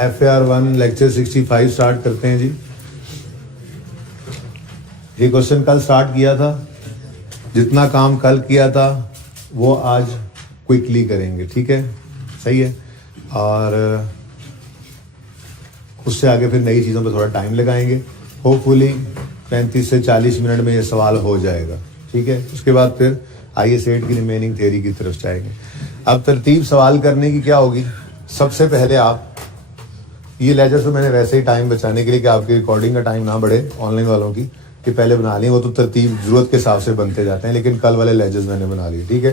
FAR1 lecture 65 start करते हैं जी। ये क्वेश्चन कल स्टार्ट किया था, जितना काम कल किया था वो आज क्विकली करेंगे, ठीक है, सही है। और उससे आगे फिर नई चीज़ों पे थोड़ा टाइम लगाएंगे। होपफुली 35 से 40 मिनट में ये सवाल हो जाएगा, ठीक है। उसके बाद फिर IS8 की रिमेनिंग थ्योरी की तरफ जाएंगे। अब तरतीब सवाल करने की क्या होगी, सबसे पहले आप ये लेक्चर तो मैंने वैसे ही टाइम बचाने के लिए कि आपकी रिकॉर्डिंग का टाइम ना बढ़े ऑनलाइन वालों की, कि पहले बना ली, वो तो तरतीब जरूरत के हिसाब से बनते जाते हैं, लेकिन कल वाले लेक्चर्स मैंने बना लिए, ठीक है।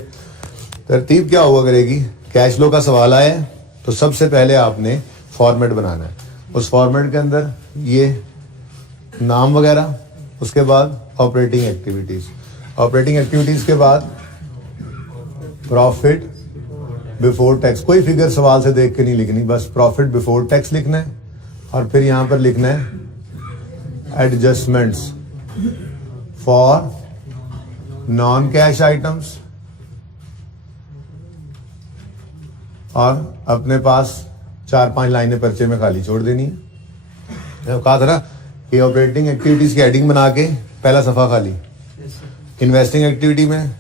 तरतीब क्या हुआ करेगी, कैश फ्लो का सवाल आया है तो सबसे पहले आपने फॉर्मेट बनाना है। उस फॉर्मेट के अंदर ये नाम वगैरह, उसके बाद ऑपरेटिंग एक्टिविटीज, ऑपरेटिंग एक्टिविटीज के बाद प्रॉफिट बिफोर टैक्स। कोई फिगर सवाल से देख के नहीं लिखनी, बस प्रॉफिट बिफोर टैक्स लिखना है। और फिर यहां पर लिखना है adjustments for non cash items, और अपने पास 4-5 लाइनें पर्चे में खाली छोड़ देनी है। कहा था ना कि ऑपरेटिंग एक्टिविटीज की हेडिंग बना के पहला सफा खाली, इन्वेस्टिंग एक्टिविटी में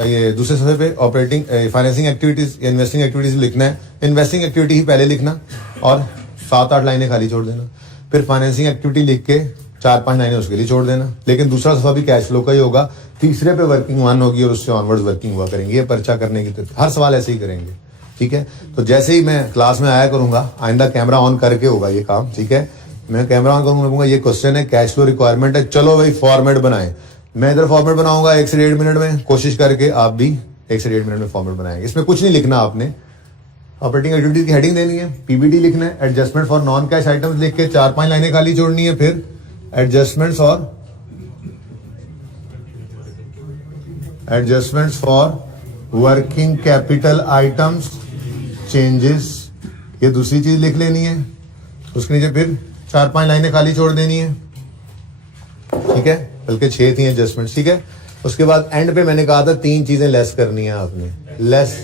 ये दूसरे सफे पे ऑपरेटिंग फाइनेंसिंग एक्टिविटीज या इन्वेस्टिंग एक्टिविटीज लिखना है। इन्वेस्टिंग एक्टिविटी ही पहले लिखना और 7-8 लाइनें खाली छोड़ देना। फिर फाइनेंसिंग एक्टिविटी लिख के 4-5 लाइनें उसके लिए छोड़ देना। लेकिन दूसरा सफा भी कैश फ्लो का ही होगा, तीसरे पे वर्किंग 1 होगी और उससे ऑनवर्ड्स वर्किंग हुआ करेंगे। ये पर्चा करने की हर सवाल ऐसे ही करेंगे, ठीक है। तो जैसे ही मैं क्लास में आया करूंगा, आइंदा कैमरा ऑन करके होगा ये काम, ठीक है। मैं कैमरा ऑन करूंगा, ये क्वेश्चन है कैश फ्लो रिक्वायरमेंट है, चलो भाई फॉर्मेट बनाएं। मैं इधर फॉर्मेट बनाऊंगा 1 से 1.5 मिनट में, कोशिश करके आप भी 1 से 1.5 मिनट में फॉर्मेट बनाएंगे। इसमें कुछ नहीं लिखना आपने, ऑपरेटिंग एक्टिविटीज की हेडिंग देनी है, PBT लिखना है, adjustment for non cash items लिख के 4-5 लाइनें खाली छोड़नी है। फिर adjustments for working capital items changes, ये दूसरी चीज लिख लेनी है। उसके नीचे फिर 4-5 लाइनें खाली छोड़ देनी है, ठीक है, बल्कि 6 थी एडजस्टमेंट, ठीक है। उसके बाद एंड पे मैंने कहा था 3 चीजें लेस करनी है आपने, लेस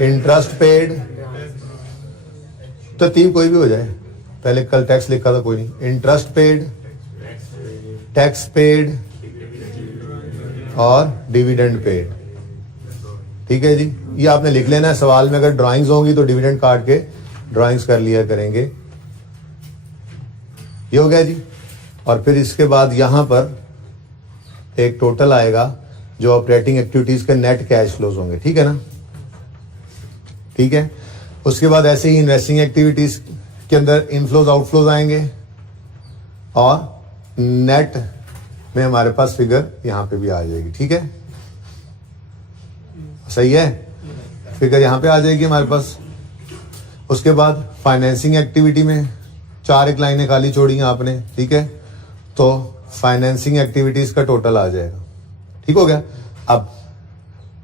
इंटरेस्ट पेड, तरतीब कोई भी हो जाए, पहले कल टैक्स लिखा था कोई नहीं, इंटरेस्ट पेड, टैक्स पेड और डिविडेंड पेड, ठीक है जी। ये आपने लिख लेना है। सवाल में अगर ड्राइंग्स होंगी तो डिविडेंड काट के ड्राइंग्स कर लिया करेंगे। ये हो गया जी। और फिर इसके बाद यहां पर एक टोटल आएगा जो ऑपरेटिंग एक्टिविटीज के नेट कैश फ्लोज होंगे, ठीक है ना, ठीक है। उसके बाद ऐसे ही इन्वेस्टिंग एक्टिविटीज के अंदर इनफ्लोज आउटफ्लोज आएंगे और नेट में हमारे पास फिगर यहां पे भी आ जाएगी, ठीक है, सही है, फिगर यहां पे आ जाएगी हमारे पास। उसके बाद फाइनेंसिंग एक्टिविटी में 4 लाइनें खाली छोड़ी हैं आपने, ठीक है, तो फाइनेंसिंग एक्टिविटीज का टोटल आ जाएगा, ठीक हो गया। अब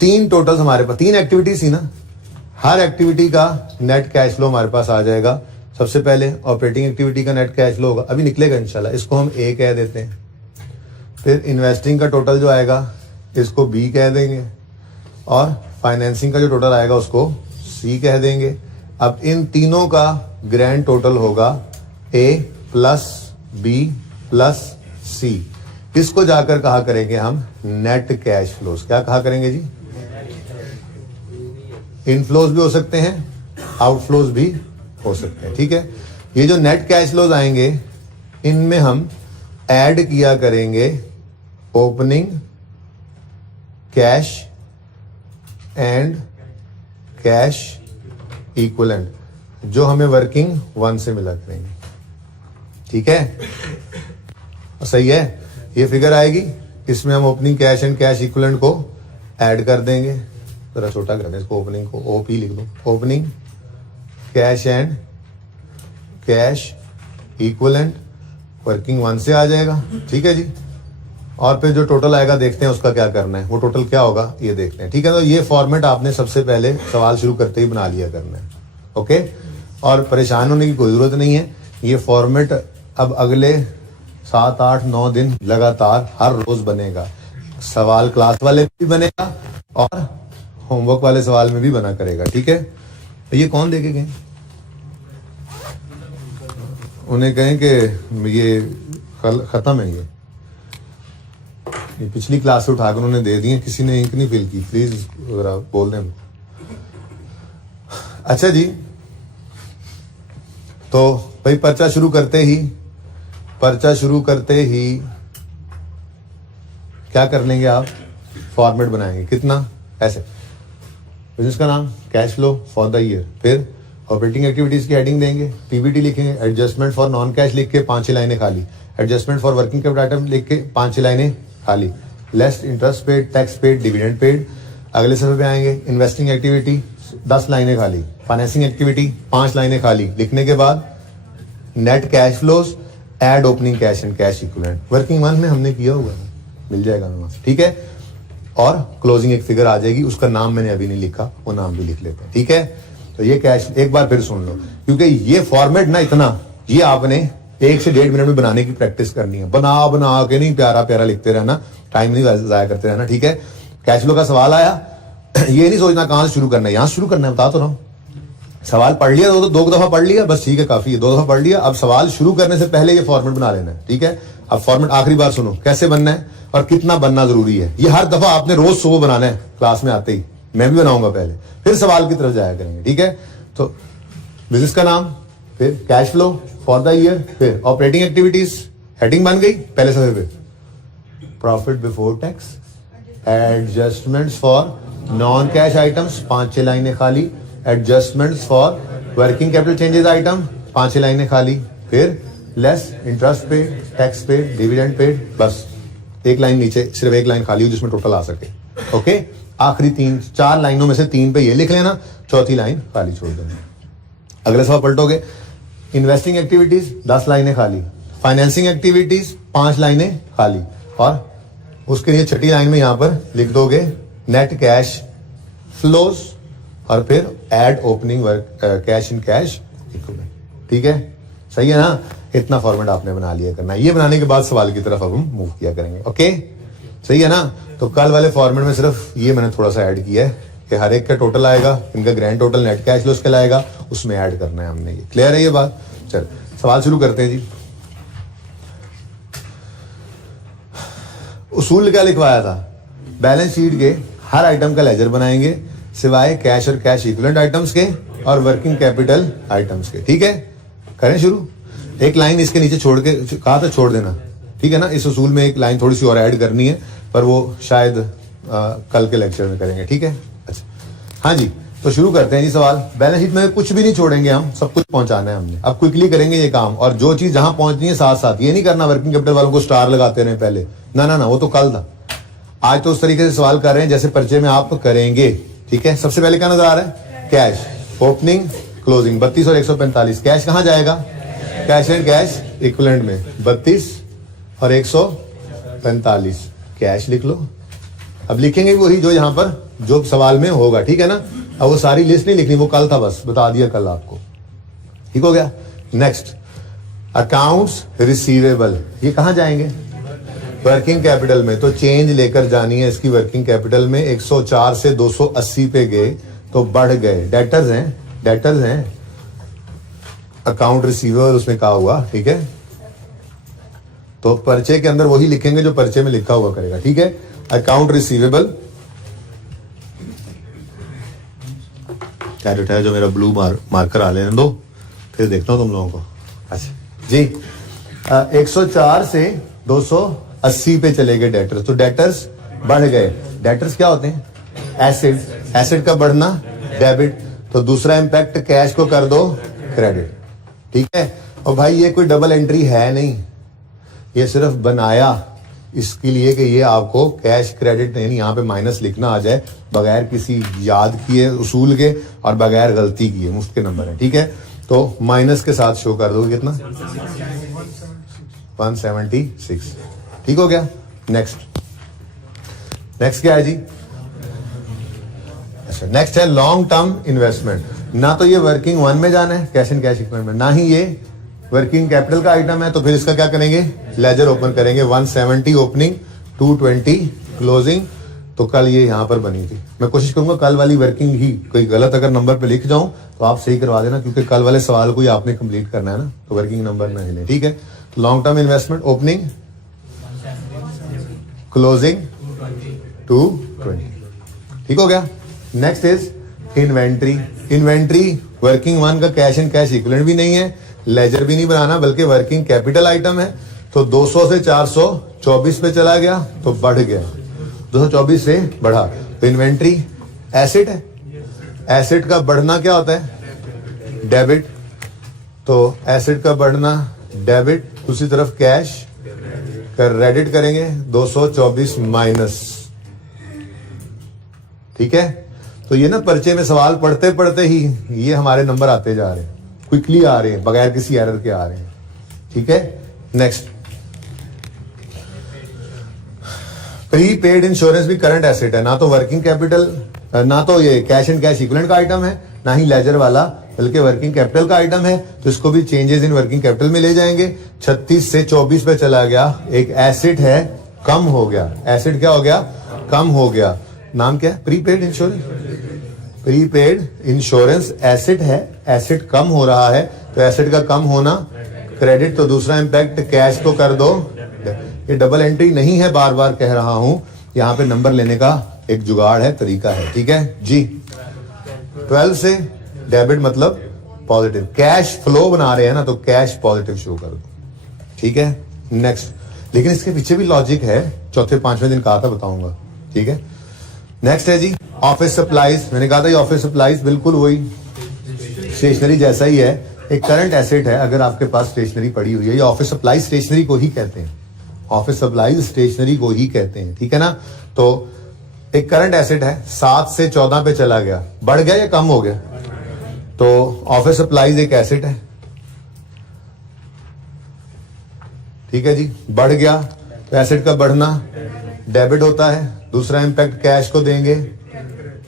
3 टोटल्स हमारे पास, 3 एक्टिविटीज थी ना, हर एक्टिविटी का नेट कैश फ्लो हमारे पास आ जाएगा। सबसे पहले ऑपरेटिंग एक्टिविटी का नेट कैश फ्लो होगा, अभी निकलेगा इंशाल्लाह, इसको हम A कह देते हैं। फिर इन्वेस्टिंग का टोटल जो आएगा इसको B कह देंगे, और फाइनेंसिंग का जो टोटल आएगा उसको C कह देंगे। अब इन तीनों का ग्रैंड टोटल होगा A plus B plus C। इसको जाकर कहा करेंगे हम नेट कैश फ्लोज। क्या कहा करेंगे जी, इनफ्लोज भी हो सकते हैं, आउटफ्लोज भी हो सकते हैं, ठीक है। ये जो नेट कैश फ्लोज आएंगे इनमें हम ऐड किया करेंगे opening cash and cash equivalent, जो हमें वर्किंग 1 से मिला करेंगे, ठीक है, सही है। ये फिगर आएगी, इसमें हम opening cash and cash equivalent को ऐड कर देंगे। जरा छोटा कर दें इसको, ओपनिंग को OP लिख दो, opening cash and cash equivalent working 1 से आ जाएगा, ठीक है जी। और फिर जो टोटल आएगा देखते हैं उसका क्या करना है, वो टोटल क्या होगा ये देखते हैं, ठीक है। तो ये फॉर्मेट आपने सबसे पहले सवाल शुरू करते ही बना लिया करना है, ओके। और परेशान होने की कोई जरूरत नहीं है। ये फॉर्मेट अब अगले 7, 8, 9 दिन लगातार हर रोज बनेगा। सवाल क्लास वाले में भी बनेगा और होमवर्क वाले सवाल में भी बना करेगा, ठीक है। तो ये कौन देके गए, उन्हें कहें कि ये खत्म है, ये पिछली क्लास से उठाकर उन्होंने दे दिए, किसी ने इंक नहीं फिल की, प्लीज जरा बोल दें। अच्छा जी, तो भाई पर्चा शुरू करते ही क्या कर लेंगे आप, फॉर्मेट बनाएंगे। कितना, ऐसे बिजनेस का नाम, cash flow for the year, फिर ऑपरेटिंग एक्टिविटीज की हेडिंग देंगे, पीबीटी लिखेंगे, एडजस्टमेंट फॉर नॉन कैश लिख के 5 लाइनें खाली, adjustment for working capital item लिख के 5 लाइनें खाली, less interest paid, tax paid, dividend paid. अगले सफे पे आएंगे, इन्वेस्टिंग एक्टिविटी 10 लाइनें खाली, फाइनेंसिंग एक्टिविटी 5 लाइनें खाली। लिखने के बाद net cash flows, add opening cash and cash equivalent, working one में हमने किया हुआ है, मिल जाएगा मेरे पास, ठीक है। और क्लोजिंग एक फिगर आ जाएगी, उसका नाम मैंने अभी नहीं लिखा, वो नाम भी लिख लेते हैं, ठीक है। तो ये कैश एक बार फिर सुन लो, क्योंकि ये फॉर्मेट ना इतना, ये आपने 1 से 1.5 मिनट में बनाने की प्रैक्टिस करनी है, बना के नहीं प्यारा प्यारा लिखते रहना, टाइम नहीं जाया करते रहना, ठीक है। कैश फ्लो का सवाल आया, ये नहीं सोचना कहां से शुरू करना है, यहां से शुरू करना है, बता तो रहा हूं। सवाल पढ़ लिया, दो दफा पढ़ लिया, बस ठीक है, काफी है, 2 दफा पढ़ लिया। अब सवाल शुरू करने से पहले ये फॉर्मेट बना लेना है, ठीक है। अब फॉर्मेट आखिरी बार सुनो, कैसे बनना है और कितना बनना जरूरी है। ये हर दफा आपने रोज सुबह बनाना है, क्लास में आते ही मैं भी बनाऊंगा पहले, फिर सवाल की तरफ जाया करेंगे, ठीक है। तो बिजनेस का नाम, फिर cash flow for the year, फिर ऑपरेटिंग एक्टिविटीज, हेडिंग बन गई पहले सफे पे, profit before tax, adjustments for non cash items 5-6 लाइनें खाली, adjustments for working capital changes item 5-6 लाइनें खाली, फिर less interest paid, tax paid, dividend paid, बस एक लाइन नीचे, सिर्फ एक लाइन खाली हो जिसमें टोटल आ सके, ओके। आखिरी 4 लाइनों में से 3 पे ये लिख लेना, चौथी लाइन खाली छोड़ देना। अगले सवाल पलटोगे, इन्वेस्टिंग एक्टिविटीज 10 लाइनें खाली, फाइनेंसिंग एक्टिविटीज 5 लाइनें खाली, और उसके लिए छठी लाइन में यहां पर लिख दोगे नेट कैश फ्लोज, और फिर add opening work cash in cash equivalent, ठीक है। सही है ना, इतना फॉर्मेट आपने बना लिया करना। ये बनाने के बाद सवाल की तरफ अब हम मूव किया करेंगे, ओके, सही है ना। तो कल वाले फॉर्मेट में सिर्फ ये मैंने थोड़ा सा ऐड किया है कि हर एक का टोटल आएगा, इनका grand total net cash flows कहलाएगा, उसमें ऐड करना है हमने, ये क्लियर है ये बात। चल सवाल शुरू करते हैं जी। उसूल क्या लिखवाया था, बैलेंस शीट के हर आइटम का लेजर बनाएंगे सिवाय कैश और कैश इक्विवेलेंट आइटम्स के और वर्किंग कैपिटल आइटम्स के, ठीक है। करें शुरू। एक लाइन इसके नीचे छोड़ के कहा था छोड़ देना, ठीक है ना। इस उसूल में एक लाइन थोड़ी सी और ऐड करनी है, पर वो शायद कल के लेक्चर में करेंगे, ठीक है। अच्छा हाँ जी, तो शुरू करते हैं जी सवाल। बैलेंस शीट में कुछ भी नहीं छोड़ेंगे, हम सब कुछ पहुंचाना है हमने। अब क्विकली करेंगे ये काम, और जो चीज जहां पहुंचनी है साथ साथ, ये नहीं करना वर्किंग कैपिटल वालों को स्टार लगाते रहे पहले, ना ना ना, वो तो कल था। आज तो उस तरीके से सवाल कर रहे हैं जैसे पर्चे में आप करेंगे, ठीक है। सबसे पहले क्या नजर आ रहा है, कैश ओपनिंग क्लोजिंग 32 और 145। कैश कहां जाएगा, कैश एंड कैश इक्विवेलेंट में 32 और 145 कैश लिख लो। अब लिखेंगे वही जो यहां पर जो सवाल में होगा, ठीक है ना। अब वो सारी लिस्ट नहीं लिखनी, वो कल था, बस बता दिया कल आपको, ठीक हो गया। नेक्स्ट अकाउंट्स रिसीवेबल, ये कहां जाएंगे, वर्किंग कैपिटल में। तो चेंज लेकर जानी है इसकी वर्किंग कैपिटल में। 104 से 280 पे गए तो बढ़ गए, डेटर्स हैं अकाउंट रिसीवेबल, उसमें कहा हुआ, ठीक है। तो पर्चे के अंदर वही लिखेंगे जो पर्चे में लिखा हुआ करेगा, ठीक है। अकाउंट रिसीवेबल क्या डेटा है, जो मेरा ब्लू मार्कर आ लेने दो, फिर देखता हूं तुम लोगों को। अच्छा जी, 104 से 280 पे चले गए डेटर्स, तो डेटर्स बढ़ गए। डेटर्स क्या होते हैं, एसेट का बढ़ना डेबिट, तो दूसरा इंपैक्ट कैश को कर दो क्रेडिट, ठीक है। और भाई ये कोई डबल एंट्री है नहीं, ये सिर्फ बनाया इसके लिए कि ये आपको कैश क्रेडिट नहीं, यहाँ पे माइनस लिखना आ जाए बगैर किसी याद किए उसूल के और बगैर गलती किए, मुफ्त के नंबर है, ठीक है। तो माइनस के साथ शो कर दो कितना, 176, ठीक हो गया। नेक्स्ट क्या है जी, अच्छा नेक्स्ट है लॉन्ग टर्म इन्वेस्टमेंट। ना तो ये वर्किंग वन में जाना है कैश एंड कैश इक्विवेलेंट में, ना ही ये वर्किंग कैपिटल का आइटम है, तो फिर इसका क्या करेंगे, लेजर ओपन करेंगे। 170 ओपनिंग, 220 क्लोजिंग, तो कल ये यहाँ पर बनी थी। मैं कोशिश करूंगा कल वाली वर्किंग ही, कोई गलत अगर नंबर पे लिख जाऊं तो आप सही करवा देना, क्योंकि कल वाले सवाल को ही आपने कंप्लीट करना है ना, तो वर्किंग नंबर ना हिले, ठीक है। Long term investment opening closing 220, ठीक हो गया। Next is inventory. Inventory working one का कैश एंड कैश इक्विवेलेंट भी नहीं है, लेजर भी नहीं बनाना, बल्कि वर्किंग कैपिटल आइटम है। तो 200 से 424 पे चला गया तो बढ़ गया, 224 से बढ़ा, तो इन्वेंट्री एसेट है। एसेट का बढ़ना क्या होता है? डेबिट। तो एसेट का बढ़ना डेबिट, दूसरी तरफ कैश क्रेडिट करेंगे 224 माइनस, ठीक है। तो ये ना पर्चे में सवाल पढ़ते पढ़ते ही ये हमारे नंबर आते जा रहे हैं, क्विकली आ रहे हैं, बगैर किसी एरर के आ रहे हैं, ठीक है। नेक्स्ट, प्री पेड इंश्योरेंस भी करंट एसेट है, ना तो वर्किंग कैपिटल, ना तो ये कैश एंड कैश इक्विवेलेंट का आइटम है, ना ही लेजर वाला, बल्कि वर्किंग कैपिटल का आइटम है। तो इसको भी चेंजेस इन वर्किंग कैपिटल में ले जाएंगे। 36 से 24 पे चला गया, एक एसेट है, कम हो गया। एसेट क्या हो गया? कम हो गया। नाम क्या है? Prepaid insurance. Prepaid insurance asset है, एसेट कम हो रहा है, तो एसेट का कम होना क्रेडिट। तो दूसरा इंपैक्ट कैश को कर दो। ये डबल एंट्री नहीं है, बार बार कह रहा हूं, यहां पे नंबर लेने का एक जुगाड़ है, तरीका है, ठीक है जी। 12 से डेबिट मतलब पॉजिटिव, कैश फ्लो बना रहे हैं ना, तो कैश पॉजिटिव शो कर दो, ठीक है। नेक्स्ट, लेकिन इसके पीछे भी लॉजिक है, चौथे पांचवें दिन कहा था, बताऊंगा, ठीक है। नेक्स्ट है जी ऑफिस सप्लाईज। मैंने कहा था ये ऑफिस सप्लाईज बिल्कुल वही स्टेशनरी जैसा ही है, एक करंट एसेट है। अगर आपके पास स्टेशनरी पड़ी हुई है, ये ऑफिस सप्लाईज स्टेशनरी को ही कहते हैं, ऑफिस सप्लाईज स्टेशनरी को ही कहते हैं, ठीक है ना। तो एक करंट एसेट है, 7 से 14 पे चला गया, बढ़ गया या कम हो गया? तो ऑफिस सप्लाईज एक एसेट है, ठीक है जी, बढ़ गया तो एसेट का बढ़ना डेबिट होता है। दूसरा इंपैक्ट कैश को देंगे,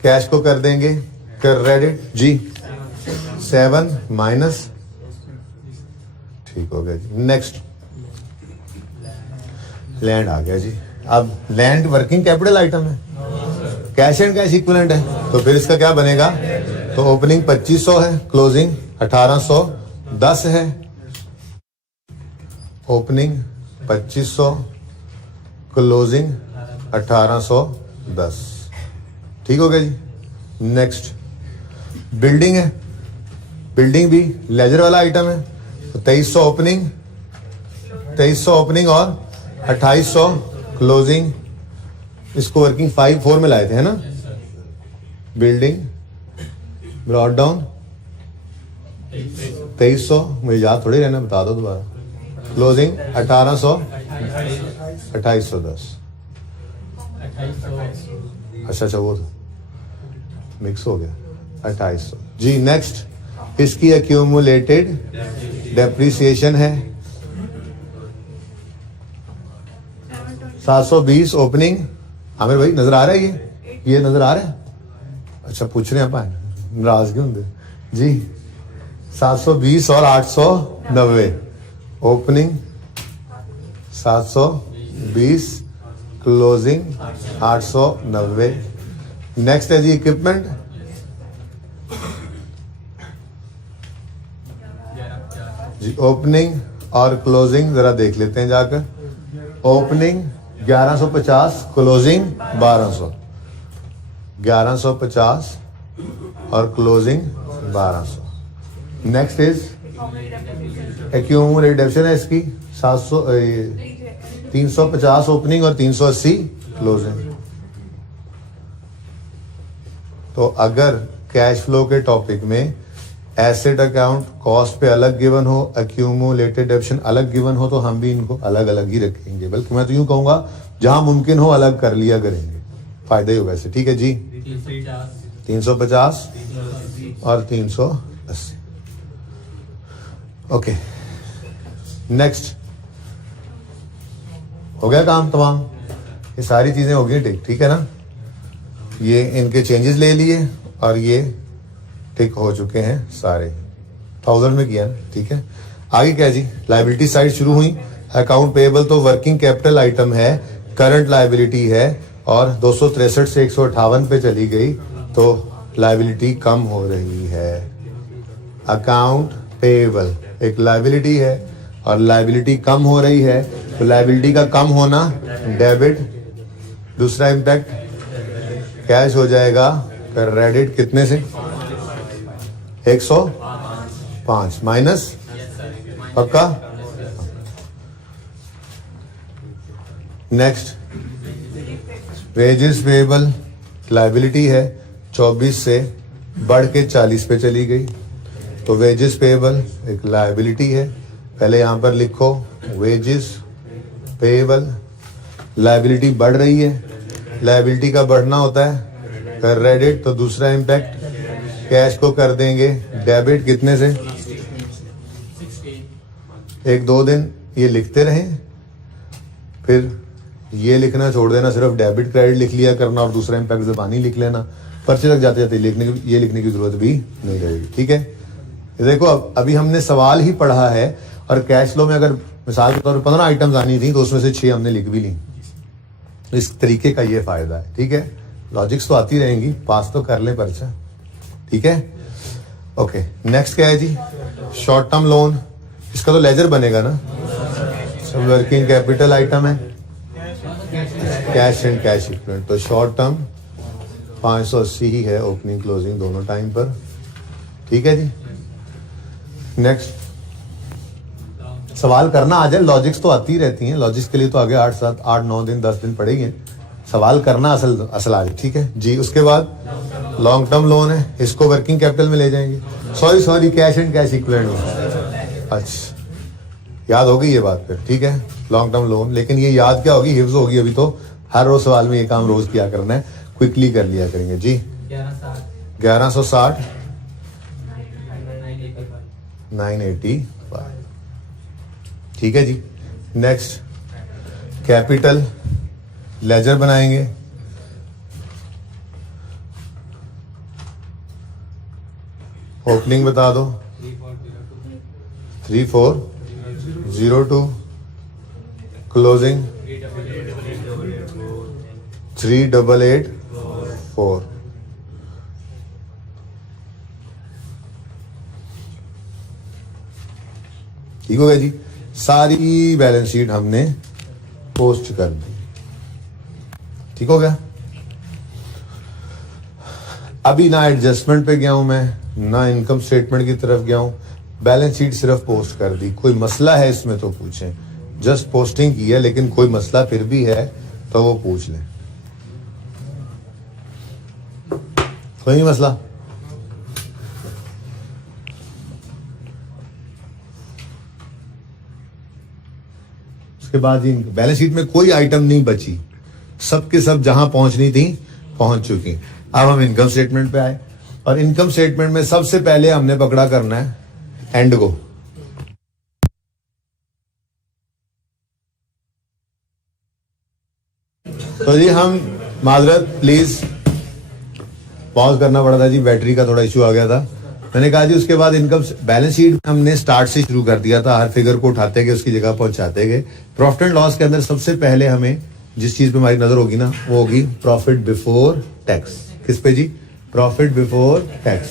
कैश को कर देंगे क्रेडिट जी, 7 माइनस, ठीक हो गया जी। नेक्स्ट, लैंड आ गया जी। अब लैंड वर्किंग कैपिटल आइटम है, कैश एंड कैश इक्विवेलेंट है, तो फिर इसका क्या बनेगा? तो ओपनिंग 2500 है, क्लोजिंग 1810 है। ओपनिंग 2500, क्लोजिंग 1810, ठीक हो गया जी। नेक्स्ट, बिल्डिंग है, बिल्डिंग भी लेजर वाला आइटम है, तो 2300 ओपनिंग, 2300 ओपनिंग और 2800 क्लोजिंग। इसको वर्किंग 5-4 में लाए थे, है ना। बिल्डिंग ब्रॉट डाउन 2300, मुझे याद थोड़ी रहना, बता दो दोबारा। क्लोजिंग 1800, 2810, अच्छा वो तो मिक्स हो गया, 2800 जी। नेक्स्ट, इसकी एक्यूमुलेटेड डेप्रिसिएशन है 720 ओपनिंग। आमिर भाई नजर आ रहा है? ये नजर आ रहा है? अच्छा पूछ रहे हैं आप, नाराज क्यों होंगे जी। 720 और 890 ओपनिंग, 720 क्लोजिंग 890। नेक्स्ट है जी इक्विपमेंट, जी ओपनिंग और क्लोजिंग जरा देख लेते हैं जाकर। ओपनिंग 1150, क्लोजिंग 1200, 1150 और closing 1200। Next is accumulated depreciation है इसकी 350 ओपनिंग और 380 क्लोजिंग। तो अगर कैश फ्लो के टॉपिक में एसेट अकाउंट कॉस्ट पे अलग गिवन हो, एक्यूमुलेटेड डेप्रिसिएशन अलग गिवन हो, तो हम भी इनको अलग अलग ही रखेंगे, बल्कि मैं तो यूं कहूंगा जहां मुमकिन हो अलग कर लिया करेंगे, फायदा ही होगा वैसे, ठीक है जी। 350 और 380, ओके। नेक्स्ट, हो गया काम तमाम, ये सारी चीजें हो गई ठीक है ना। ये इनके चेंजेस ले लिए और ये टिक हो चुके हैं सारे, 1000 में किया ना, ठीक है। आगे क्या जी, लायबिलिटी साइड शुरू हुई। अकाउंट पेएबल तो वर्किंग कैपिटल आइटम है, करंट लायबिलिटी है, और 263 से 158 पे चली गई तो लायबिलिटी कम हो रही है। अकाउंट पेएबल एक लायबिलिटी है और लायबिलिटी कम हो रही है, तो लायबिलिटी का कम होना डेबिट, दूसरा इंपैक्ट कैश हो जाएगा क्रेडिट कितने से 105 माइनस पक्का। नेक्स्ट वेजेस पेएबल लायबिलिटी है 24 से बढ़ के 40 पे चली गई, तो वेजेस पेएबल एक लायबिलिटी है, पहले यहां पर लिखो वेजेस पेएबल, लायबिलिटी बढ़ रही है, लायबिलिटी का बढ़ना होता है क्रेडिट, तो दूसरा इंपैक्ट कैश को कर देंगे डेबिट कितने से 1-2 दिन ये लिखते रहें, फिर ये लिखना छोड़ देना, सिर्फ डेबिट क्रेडिट लिख लिया करना और दूसरा इंपैक्ट ज़बानी लिख लेना, पर्चे लग जाते जाते ये लिखने की जरूरत भी नहीं रहेगी। ठीक है, देखो अभी हमने सवाल ही पढ़ा है और कैश फ्लो में अगर मिसाल के तौर पर 15 आइटम्स आनी थी तो उसमें से 6 हमने लिख भी ली, इस तरीके का ये फायदा है। ठीक है, लॉजिक्स तो आती रहेंगी, पास तो कर ले पर्चा। ठीक है, ओके। नेक्स्ट क्या है जी, शॉर्ट टर्म लोन, इसका तो लेजर बनेगा ना, सब वर्किंग कैपिटल आइटम है, कैश एंड कैश इक्विवेलेंट, तो शॉर्ट टर्म 580 ही है ओपनिंग क्लोजिंग दोनों टाइम पर। ठीक है जी, नेक्स्ट सवाल करना आ जाए, लॉजिक्स तो आती रहती हैं, लॉजिक्स के लिए तो आगे 8-9 दिन 10 दिन पड़ेंगे, सवाल करना असल आ जाए। ठीक है जी, उसके बाद लॉन्ग टर्म लोन है, इसको वर्किंग कैपिटल में ले जाएंगे, sorry cash and cash equivalent. अच्छा, याद होगी ये बात फिर। ठीक है, लॉन्ग टर्म लोन, लेकिन ये याद क्या होगी, हिफ्ज होगी, अभी तो हर रोज सवाल में ये काम रोज किया करना है, क्विकली कर लिया करेंगे जी। 1160 985। ठीक है जी, नेक्स्ट कैपिटल लेजर बनाएंगे, ओपनिंग बता दो 3402, क्लोजिंग 3884। ठीक हो गया जी, सारी बैलेंस शीट हमने पोस्ट कर दी। ठीक हो गया, अभी ना एडजस्टमेंट पे गया हूं मैं, ना इनकम स्टेटमेंट की तरफ गया हूं, बैलेंस शीट सिर्फ पोस्ट कर दी। कोई मसला है इसमें तो पूछें, जस्ट पोस्टिंग की है, लेकिन कोई मसला फिर भी है तो वो पूछ लें, कोई नहीं मसला। उसके बाद बैलेंस शीट में कोई आइटम नहीं बची, सबके सब जहां पहुंचनी थी पहुंच चुकी। अब हम इनकम स्टेटमेंट पे आए और इनकम स्टेटमेंट में सबसे पहले हमने पकड़ा करना है एंड को। तो जी हम माजरत प्लीज पॉज करना पड़ा था जी, बैटरी का थोड़ा इश्यू आ गया था। मैंने कहा जी उसके बाद इनकम बैलेंस शीट हमने स्टार्ट से शुरू कर दिया था, हर फिगर को उठाते गए उसकी जगह पहुंचाते गए। प्रॉफिट एंड लॉस के अंदर सबसे पहले हमें जिस चीज पे हमारी नजर होगी ना वो होगी प्रॉफिट बिफोर टैक्स। किस पे जी, प्रॉफिट बिफोर टैक्स।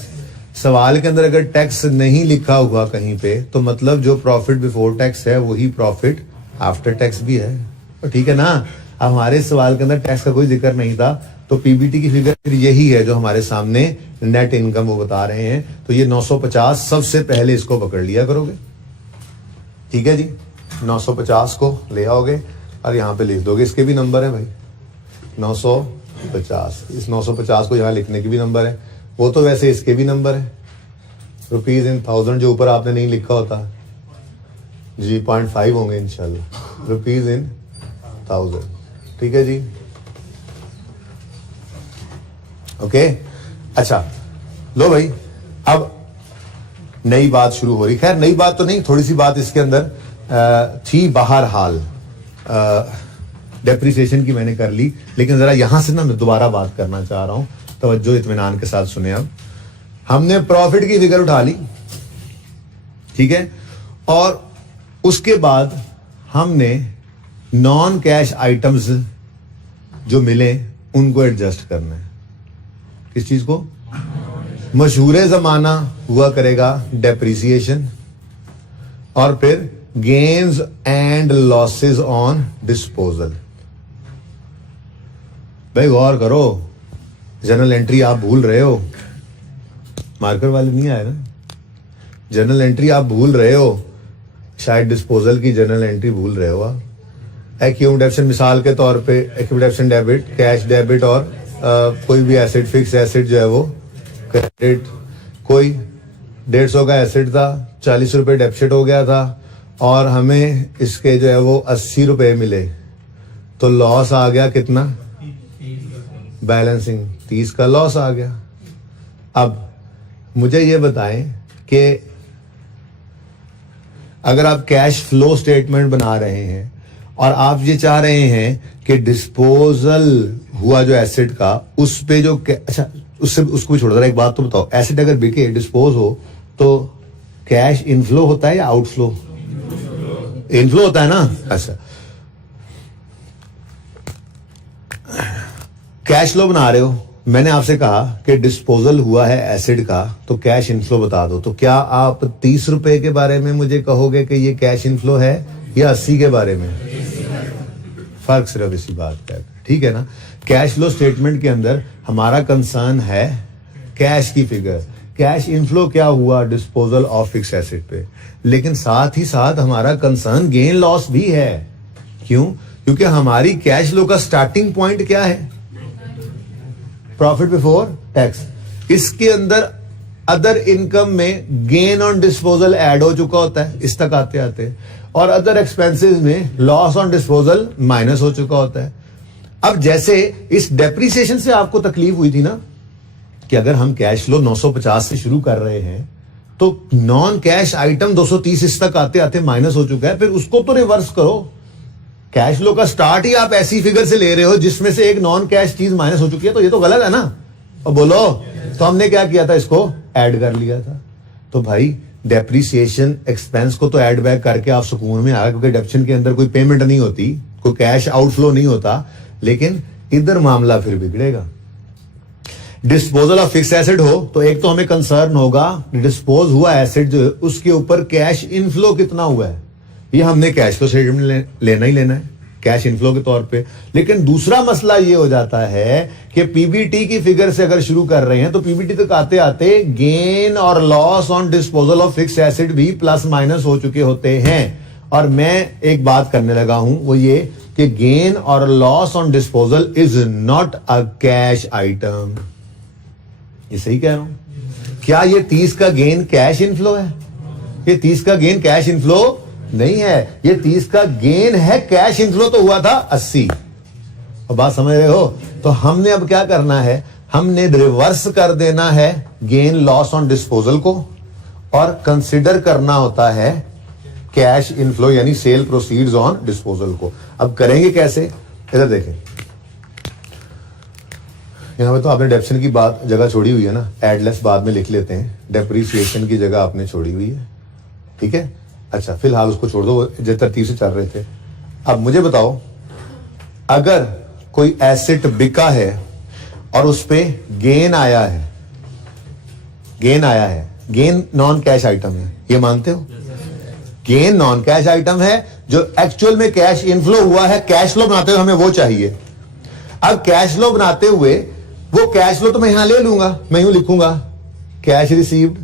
सवाल के अंदर अगर टैक्स नहीं लिखा हुआ कहीं पे तो मतलब जो प्रॉफिट बिफोर टैक्स है वही प्रॉफिट आफ्टर टैक्स भी है, तो ठीक है ना। अब हमारे सवाल के अंदर टैक्स का कोई जिक्र नहीं था, तो पीबीटी की फिगर फिर यही है जो हमारे सामने नेट इनकम वो बता रहे हैं। तो ये 950 सबसे पहले इसको पकड़ लिया करोगे, ठीक है जी। 950 को ले आओगे और यहाँ पे लिख दोगे, इसके भी नंबर है भाई 950। इस 950 को यहाँ लिखने की भी नंबर है, वो तो वैसे इसके भी नंबर है। रुपीज इन 1000 जो ऊपर आपने नहीं लिखा होता जी 0.5 होंगे इंशाल्लाह, रुपीज इन 1000, ठीक है जी। ओके अच्छा लो भाई, अब नई बात शुरू हो रही। खैर नई बात तो नहीं, थोड़ी सी बात इसके अंदर थी बहरहाल, डेप्रिसिएशन की मैंने कर ली, लेकिन जरा यहां से ना मैं दोबारा बात करना चाह रहा हूं, तवज्जो इत्मीनान के साथ सुने। अब हमने प्रॉफिट की फिगर उठा ली, ठीक है, और उसके बाद हमने नॉन कैश आइटम्स जो मिले उनको एडजस्ट करना है। किस चीज को? मशहूर जमाना हुआ करेगा डेप्रिसिएशन, और फिर gains and losses on disposal. भाई गौर करो, जर्नल एंट्री आप भूल रहे हो, मार्कर वाले नहीं आए ना, जर्नल एंट्री आप भूल रहे हो, शायद डिस्पोजल की जर्नल एंट्री भूल रहे हो आप। एक्यूमुलेशन मिसाल के तौर पे एक्यूमुलेशन डेबिट, कैश डेबिट, और कोई भी एसेट, फिक्स एसेट जो है वो क्रेडिट। कोई 150 का एसेट था, 40 रुपए डेबिट हो गया था, और हमें इसके जो है वो 80 रुपए मिले, तो लॉस आ गया कितना? बैलेंसिंग 30 का लॉस आ गया। अब मुझे ये बताएं कि अगर आप कैश फ्लो स्टेटमेंट बना रहे हैं और आप ये चाह रहे हैं कि डिस्पोजल हुआ जो एसेट का, उस पे जो अच्छा उससे उसको भी छोड़ दो, एक बात तो बताओ, एसेट अगर बिके डिस्पोज हो तो कैश इनफ्लो होता है या आउटफ्लो? इनफ्लो होता है ना। अच्छा, कैश फ्लो बना रहे हो, मैंने आपसे कहा कि डिस्पोजल हुआ है एसिड का तो कैश इनफ्लो बता दो, तो क्या आप 30 रुपए के बारे में मुझे कहोगे कि ये कैश इनफ्लो है या 80 के बारे में? फर्क सिर्फ इसी बात का है, ठीक है ना। कैश फ्लो स्टेटमेंट के अंदर हमारा कंसर्न है कैश की फिगर, कैश इनफ्लो क्या हुआ डिस्पोजल ऑफ फिक्स एसेट पे, लेकिन साथ ही साथ हमारा कंसर्न गेन लॉस भी है। क्यों? क्योंकि हमारी कैश फ्लो का स्टार्टिंग पॉइंट क्या है? Profit before tax. इसके अंदर अदर इनकम में गेन ऑन डिस्पोजल ऐड हो चुका होता है इस तक आते आते, और अदर एक्सपेंसेस में लॉस ऑन डिस्पोजल माइनस हो चुका होता है। अब जैसे इस डेप्रिसिएशन से आपको तकलीफ हुई थी ना कि अगर हम कैश फ्लो 950 से शुरू कर रहे हैं तो नॉन कैश आइटम 230 इस तक आते आते माइनस हो चुका है, फिर उसको तो रिवर्स करो। कैश फ्लो का स्टार्ट ही आप ऐसी फिगर से ले रहे हो जिसमें से एक नॉन कैश चीज माइनस हो चुकी है, तो ये तो गलत है ना। और बोलो, तो हमने क्या किया था? इसको ऐड कर लिया था। तो भाई डेप्रिसिएशन एक्सपेंस को तो ऐड बैक करके आप सुकून में आ गए, क्योंकि डेप्शन के अंदर कोई पेमेंट नहीं होती, कोई कैश आउटफ्लो नहीं होता, लेकिन इधर मामला फिर बिगड़ेगा। डिस्पोजल ऑफ फिक्स एसेट हो तो एक तो हमें कंसर्न होगा डिस्पोज हुआ एसेट जो है उसके ऊपर कैश इनफ्लो कितना हुआ है, ये हमने कैश फ्लो स्टेटमेंट लेना ही लेना है कैश इनफ्लो के तौर पे। लेकिन दूसरा मसला ये हो जाता है कि पीबीटी की फिगर से अगर शुरू कर रहे हैं तो पीबीटी तक आते आते गेन और loss on disposal of fix asset भी प्लस माइनस हो चुके होते हैं। और मैं एक बात करने लगा हूं, वो ये कि गेन और loss on disposal is not a cash item. ये सही कह रहा हूं? क्या ये 30 का गेन कैश इनफ्लो है? ये 30 का गेन कैश इनफ्लो नहीं है, ये 30 का गेन है, कैश इनफ्लो तो हुआ था 80। अब बात समझ रहे हो? तो हमने अब क्या करना है, हमने रिवर्स कर देना है गेन लॉस ऑन डिस्पोजल को और कंसिडर करना होता है कैश इनफ्लो यानी सेल प्रोसीड्स ऑन डिस्पोजल को। अब करेंगे कैसे? इधर देखें, यहां पे तो आपने डेप्शन की बात जगह छोड़ी हुई है ना, एडलेस बाद में लिख लेते हैं, डेप्रिसिएशन की जगह आपने छोड़ी हुई है, ठीक है। अच्छा, फिलहाल उसको छोड़ दो, जो तरतीब से चल रहे थे। अब मुझे बताओ, अगर कोई एसेट बिका है और उस पे गेन आया है, गेन नॉन कैश आइटम है, ये मानते हो? गेन नॉन कैश आइटम है, जो एक्चुअल में कैश इनफ्लो हुआ है, कैश फ्लो बनाते हुए हमें वो चाहिए। अब कैश फ्लो बनाते हुए वो कैश फ्लो तो मैं यहां ले लूंगा, मैं यूं लिखूंगा कैश रिसीव्ड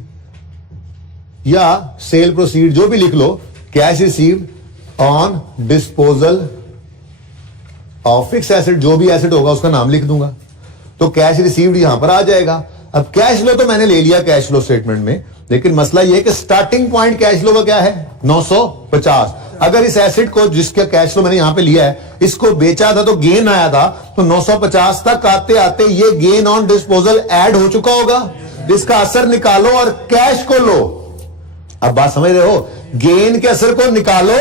या सेल प्रोसीड, जो भी लिख लो, cash received on disposal of fix asset, जो भी एसेट होगा उसका नाम लिख दूंगा, तो कैश रिसीव्ड यहां पर आ जाएगा। अब कैश फ्लो तो मैंने ले लिया कैश फ्लो स्टेटमेंट में, लेकिन मसला यह है कि स्टार्टिंग पॉइंट कैश फ्लो का क्या है? 950। अगर इस एसेट को जिसका कैश फ्लो मैंने यहां पे लिया है, इसको बेचा था तो गेन आया था, तो 950 तक आते आते ये गेन ऑन डिस्पोजल ऐड हो चुका होगा, इसका असर निकालो और कैश को लो। अब बात समझ रहे हो? गेन के असर को निकालो,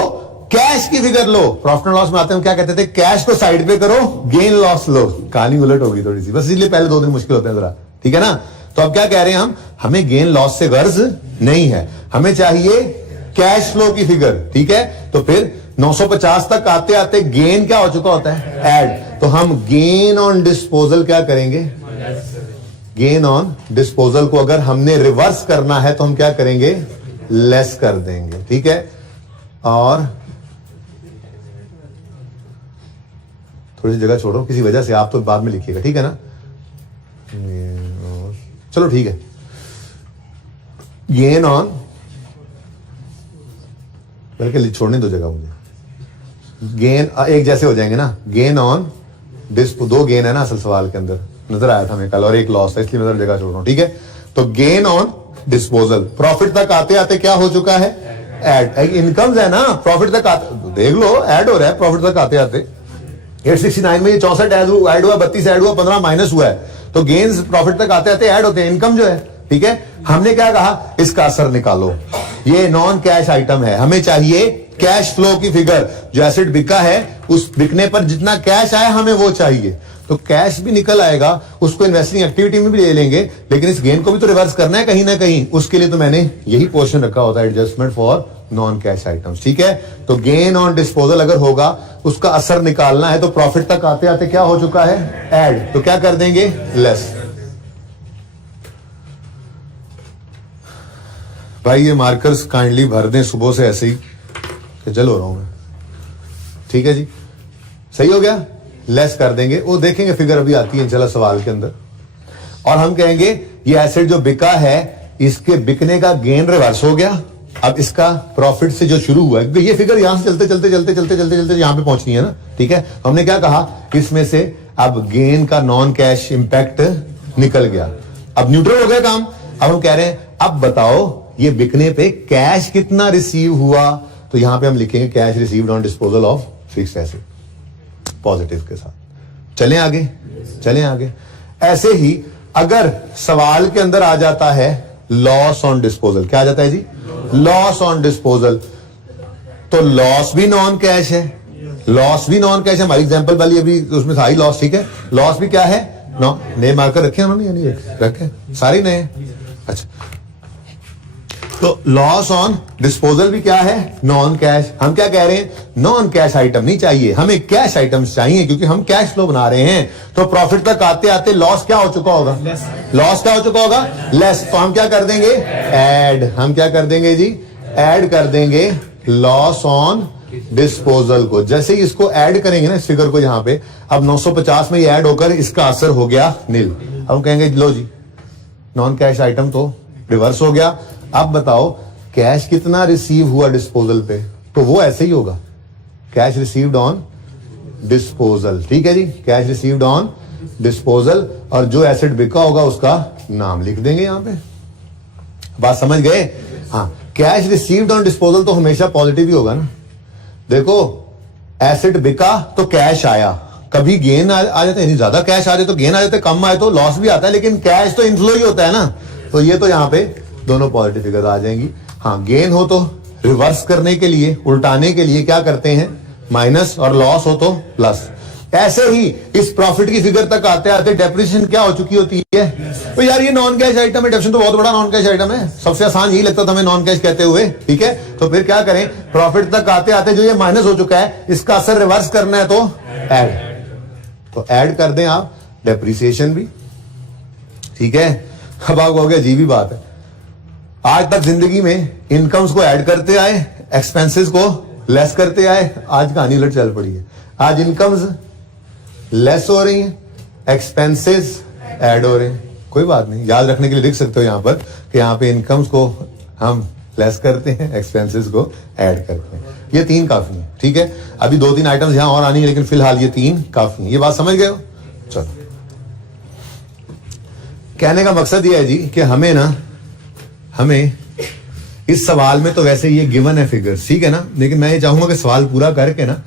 कैश की figure low. Profit and loss में आते हैं, क्या कहते थे? कैश को साइड पे करो, गेन लॉस लो। कहानी उलट होगी थोड़ी सी, बस इसलिए पहले 2 दिन मुश्किल होते हैं जरा, ठीक है ना। तो अब क्या कह रहे हैं हम, हमें गेन लॉस से गर्ज नहीं है, हमें चाहिए कैश फ्लो की फिगर, ठीक है। तो फिर 950 तक आते आते गेन क्या हो चुका होता है? ऐड। तो हम गेन ऑन डिस्पोजल क्या करेंगे? गेन ऑन डिस्पोजल को अगर हमने रिवर्स करना है तो हम क्या करेंगे? लेस कर देंगे, ठीक है। और थोड़ी सी जगह छोड़ो, किसी वजह से आप तो बाद में लिखिएगा, ठीक है ना। चलो ठीक है, गेन ऑन, बल्कि छोड़ने दो जगह मुझे। गेन एक जैसे हो जाएंगे ना, गेन ऑन दो गेन है ना असल सवाल के अंदर, नजर आया था हमें कल, और एक लॉस है, इसलिए मैं जगह छोड़ रहा हूं, ठीक है। तो गेन ऑन डिस्पोजल, प्रॉफिट तक आते आते क्या हो चुका है? ऐड। इनकम्स है ना, प्रॉफिट तक आते, देख लो ऐड हो रहा है प्रॉफिट तक आते आते। 869 में ये 64 ऐड हुआ, 32 ऐड हुआ, 15 माइनस हुआ है। तो गेन्स प्रॉफिट तक आते आते ऐड होते हैं, इनकम जो है, ठीक है। हमने क्या कहा? इसका असर निकालो, ये नॉन कैश आइटम है, हमें चाहिए कैश फ्लो की फिगर। जो एसेट बिका है उस बिकने पर जितना कैश आया हमें वो चाहिए। तो कैश भी निकल आएगा, उसको इन्वेस्टिंग एक्टिविटी में भी ले लेंगे, लेकिन इस गेन को भी तो रिवर्स करना है कहीं ना कहीं, उसके लिए तो मैंने यही पोर्शन रखा होता है, adjustment for non cash items, ठीक है। तो गेन ऑन डिस्पोजल अगर होगा, उसका असर निकालना है, तो प्रॉफिट तक आते आते क्या हो चुका है? ऐड। तो क्या कर देंगे? लेस। भाई ये मार्कर्स काइंडली भर दें सुबह से, ऐसे ही कि जल हो रहा हूं मैं, ठीक है जी, सही हो गया। लेस कर देंगे, वो देखेंगे फिगर अभी आती है इंशाल्लाह सवाल के अंदर। और हम कहेंगे ये एसेट जो बिका है, इसके बिकने का गेन रिवर्स हो गया, अब इसका प्रॉफिट से जो शुरू हुआ है, क्योंकि ये फिगर यहां से चलते चलते चलते चलते चलते चलते यहां पे पहुंचनी है ना, ठीक है। हमने क्या कहा? इसमें से अब गेन का नॉन कैश इंपैक्ट निकल गया, अब न्यूट्रल हो गया काम। अब हम कह रहे हैं अब बताओ ये बिकने पे कैश कितना रिसीव हुआ, तो यहां पे हम लिखेंगे cash received on disposal of fixed asset, positive के साथ। चलें आगे, चलें आगे। ऐसे ही अगर सवाल के अंदर आ जाता है लॉस ऑन डिस्पोजल, क्या आ जाता है जी? लॉस ऑन डिस्पोजल, तो लॉस भी नॉन कैश है, लॉस भी नॉन कैश है। हमारी एग्जांपल वाली अभी उसमें था ही लॉस, ठीक है। लॉस भी क्या है? नए मार्कर रखे उन्होंने, यानी रखे सारे नए। अच्छा, तो लॉस ऑन डिस्पोजल भी क्या है? Non cash. हम क्या कह रहे हैं? नॉन कैश आइटम नहीं चाहिए, हमें कैश आइटम्स चाहिए, क्योंकि हम कैश फ्लो बना रहे हैं। तो प्रॉफिट तक आते आते लॉस क्या हो चुका होगा? लॉस क्या हो चुका होगा? लेस। तो हम क्या कर देंगे? ऐड। हम क्या कर देंगे जी? ऐड कर देंगे लॉस ऑन डिस्पोजल को। जैसे ही इसको ऐड करेंगे ना, इस फिगर को यहां पे, अब 950 में ये ऐड होकर इसका असर हो गया नील। हम कहेंगे लो जी, नॉन कैश आइटम तो रिवर्स हो गया। अब बताओ कैश कितना रिसीव हुआ डिस्पोजल पे, तो वो ऐसे ही होगा, कैश रिसीव्ड ऑन डिस्पोजल, ठीक है जी, कैश रिसीव्ड ऑन डिस्पोजल। और जो एसेट बिका होगा उसका नाम लिख देंगे यहां पे। बात समझ गए? हाँ, कैश रिसीव्ड ऑन डिस्पोजल तो हमेशा पॉजिटिव ही होगा ना। देखो एसेट बिका तो कैश आया, कभी गेन आ जाता है, ज्यादा कैश आ जाए तो गेन आ जाता है, कम आए तो लॉस भी आता है, लेकिन कैश तो इनफ्लो ही होता है ना। तो ये तो यहां पे दोनों पॉजिटिव फिगर आ जाएंगी। हाँ, गेन हो तो रिवर्स करने के लिए, उल्टाने के लिए क्या करते हैं? माइनस, और लॉस हो तो प्लस। ऐसे ही इस प्रॉफिट की फिगर तक आते आते डेप्रिसिएशन क्या हो चुकी होती है? तो यार ये नॉन कैश आइटम है, डेप्रिसिएशन तो बहुत बड़ा नॉन कैश आइटम है, सबसे आसान यही लगता था हमें नॉन कैश कहते हुए, ठीक है। तो फिर क्या करें? प्रॉफिट तक आते आते जो ये माइनस हो चुका है, इसका असर रिवर्स करना है तो ऐड। तो ऐड कर दें आप डेप्रिसिएशन भी, ठीक है। अब आपको हो गया जी भी बात है, आज तक जिंदगी में इनकम्स को ऐड करते आए, एक्सपेंसेस को लेस करते आए, आज कहानी उलट चल पड़ी है। आज इनकम्स लेस हो रही हैं, एक्सपेंसेस ऐड हो रहे हैं। कोई बात नहीं, याद रखने के लिए लिख सकते हो यहां पर कि यहां पे इनकम्स को हम लेस करते हैं, एक्सपेंसेस को ऐड करते हैं। ये 3 काफी है, ठीक है। अभी 2-3 आइटम्स यहां और आनी है, लेकिन फिलहाल ये 3 काफी है। ये बात समझ गए हो? चलो, कहने का मकसद ये है जी कि हमें इस सवाल में तो वैसे ये गिवन है फिगर, ठीक है ना, लेकिन मैं ये चाहूंगा कि सवाल पूरा करके ना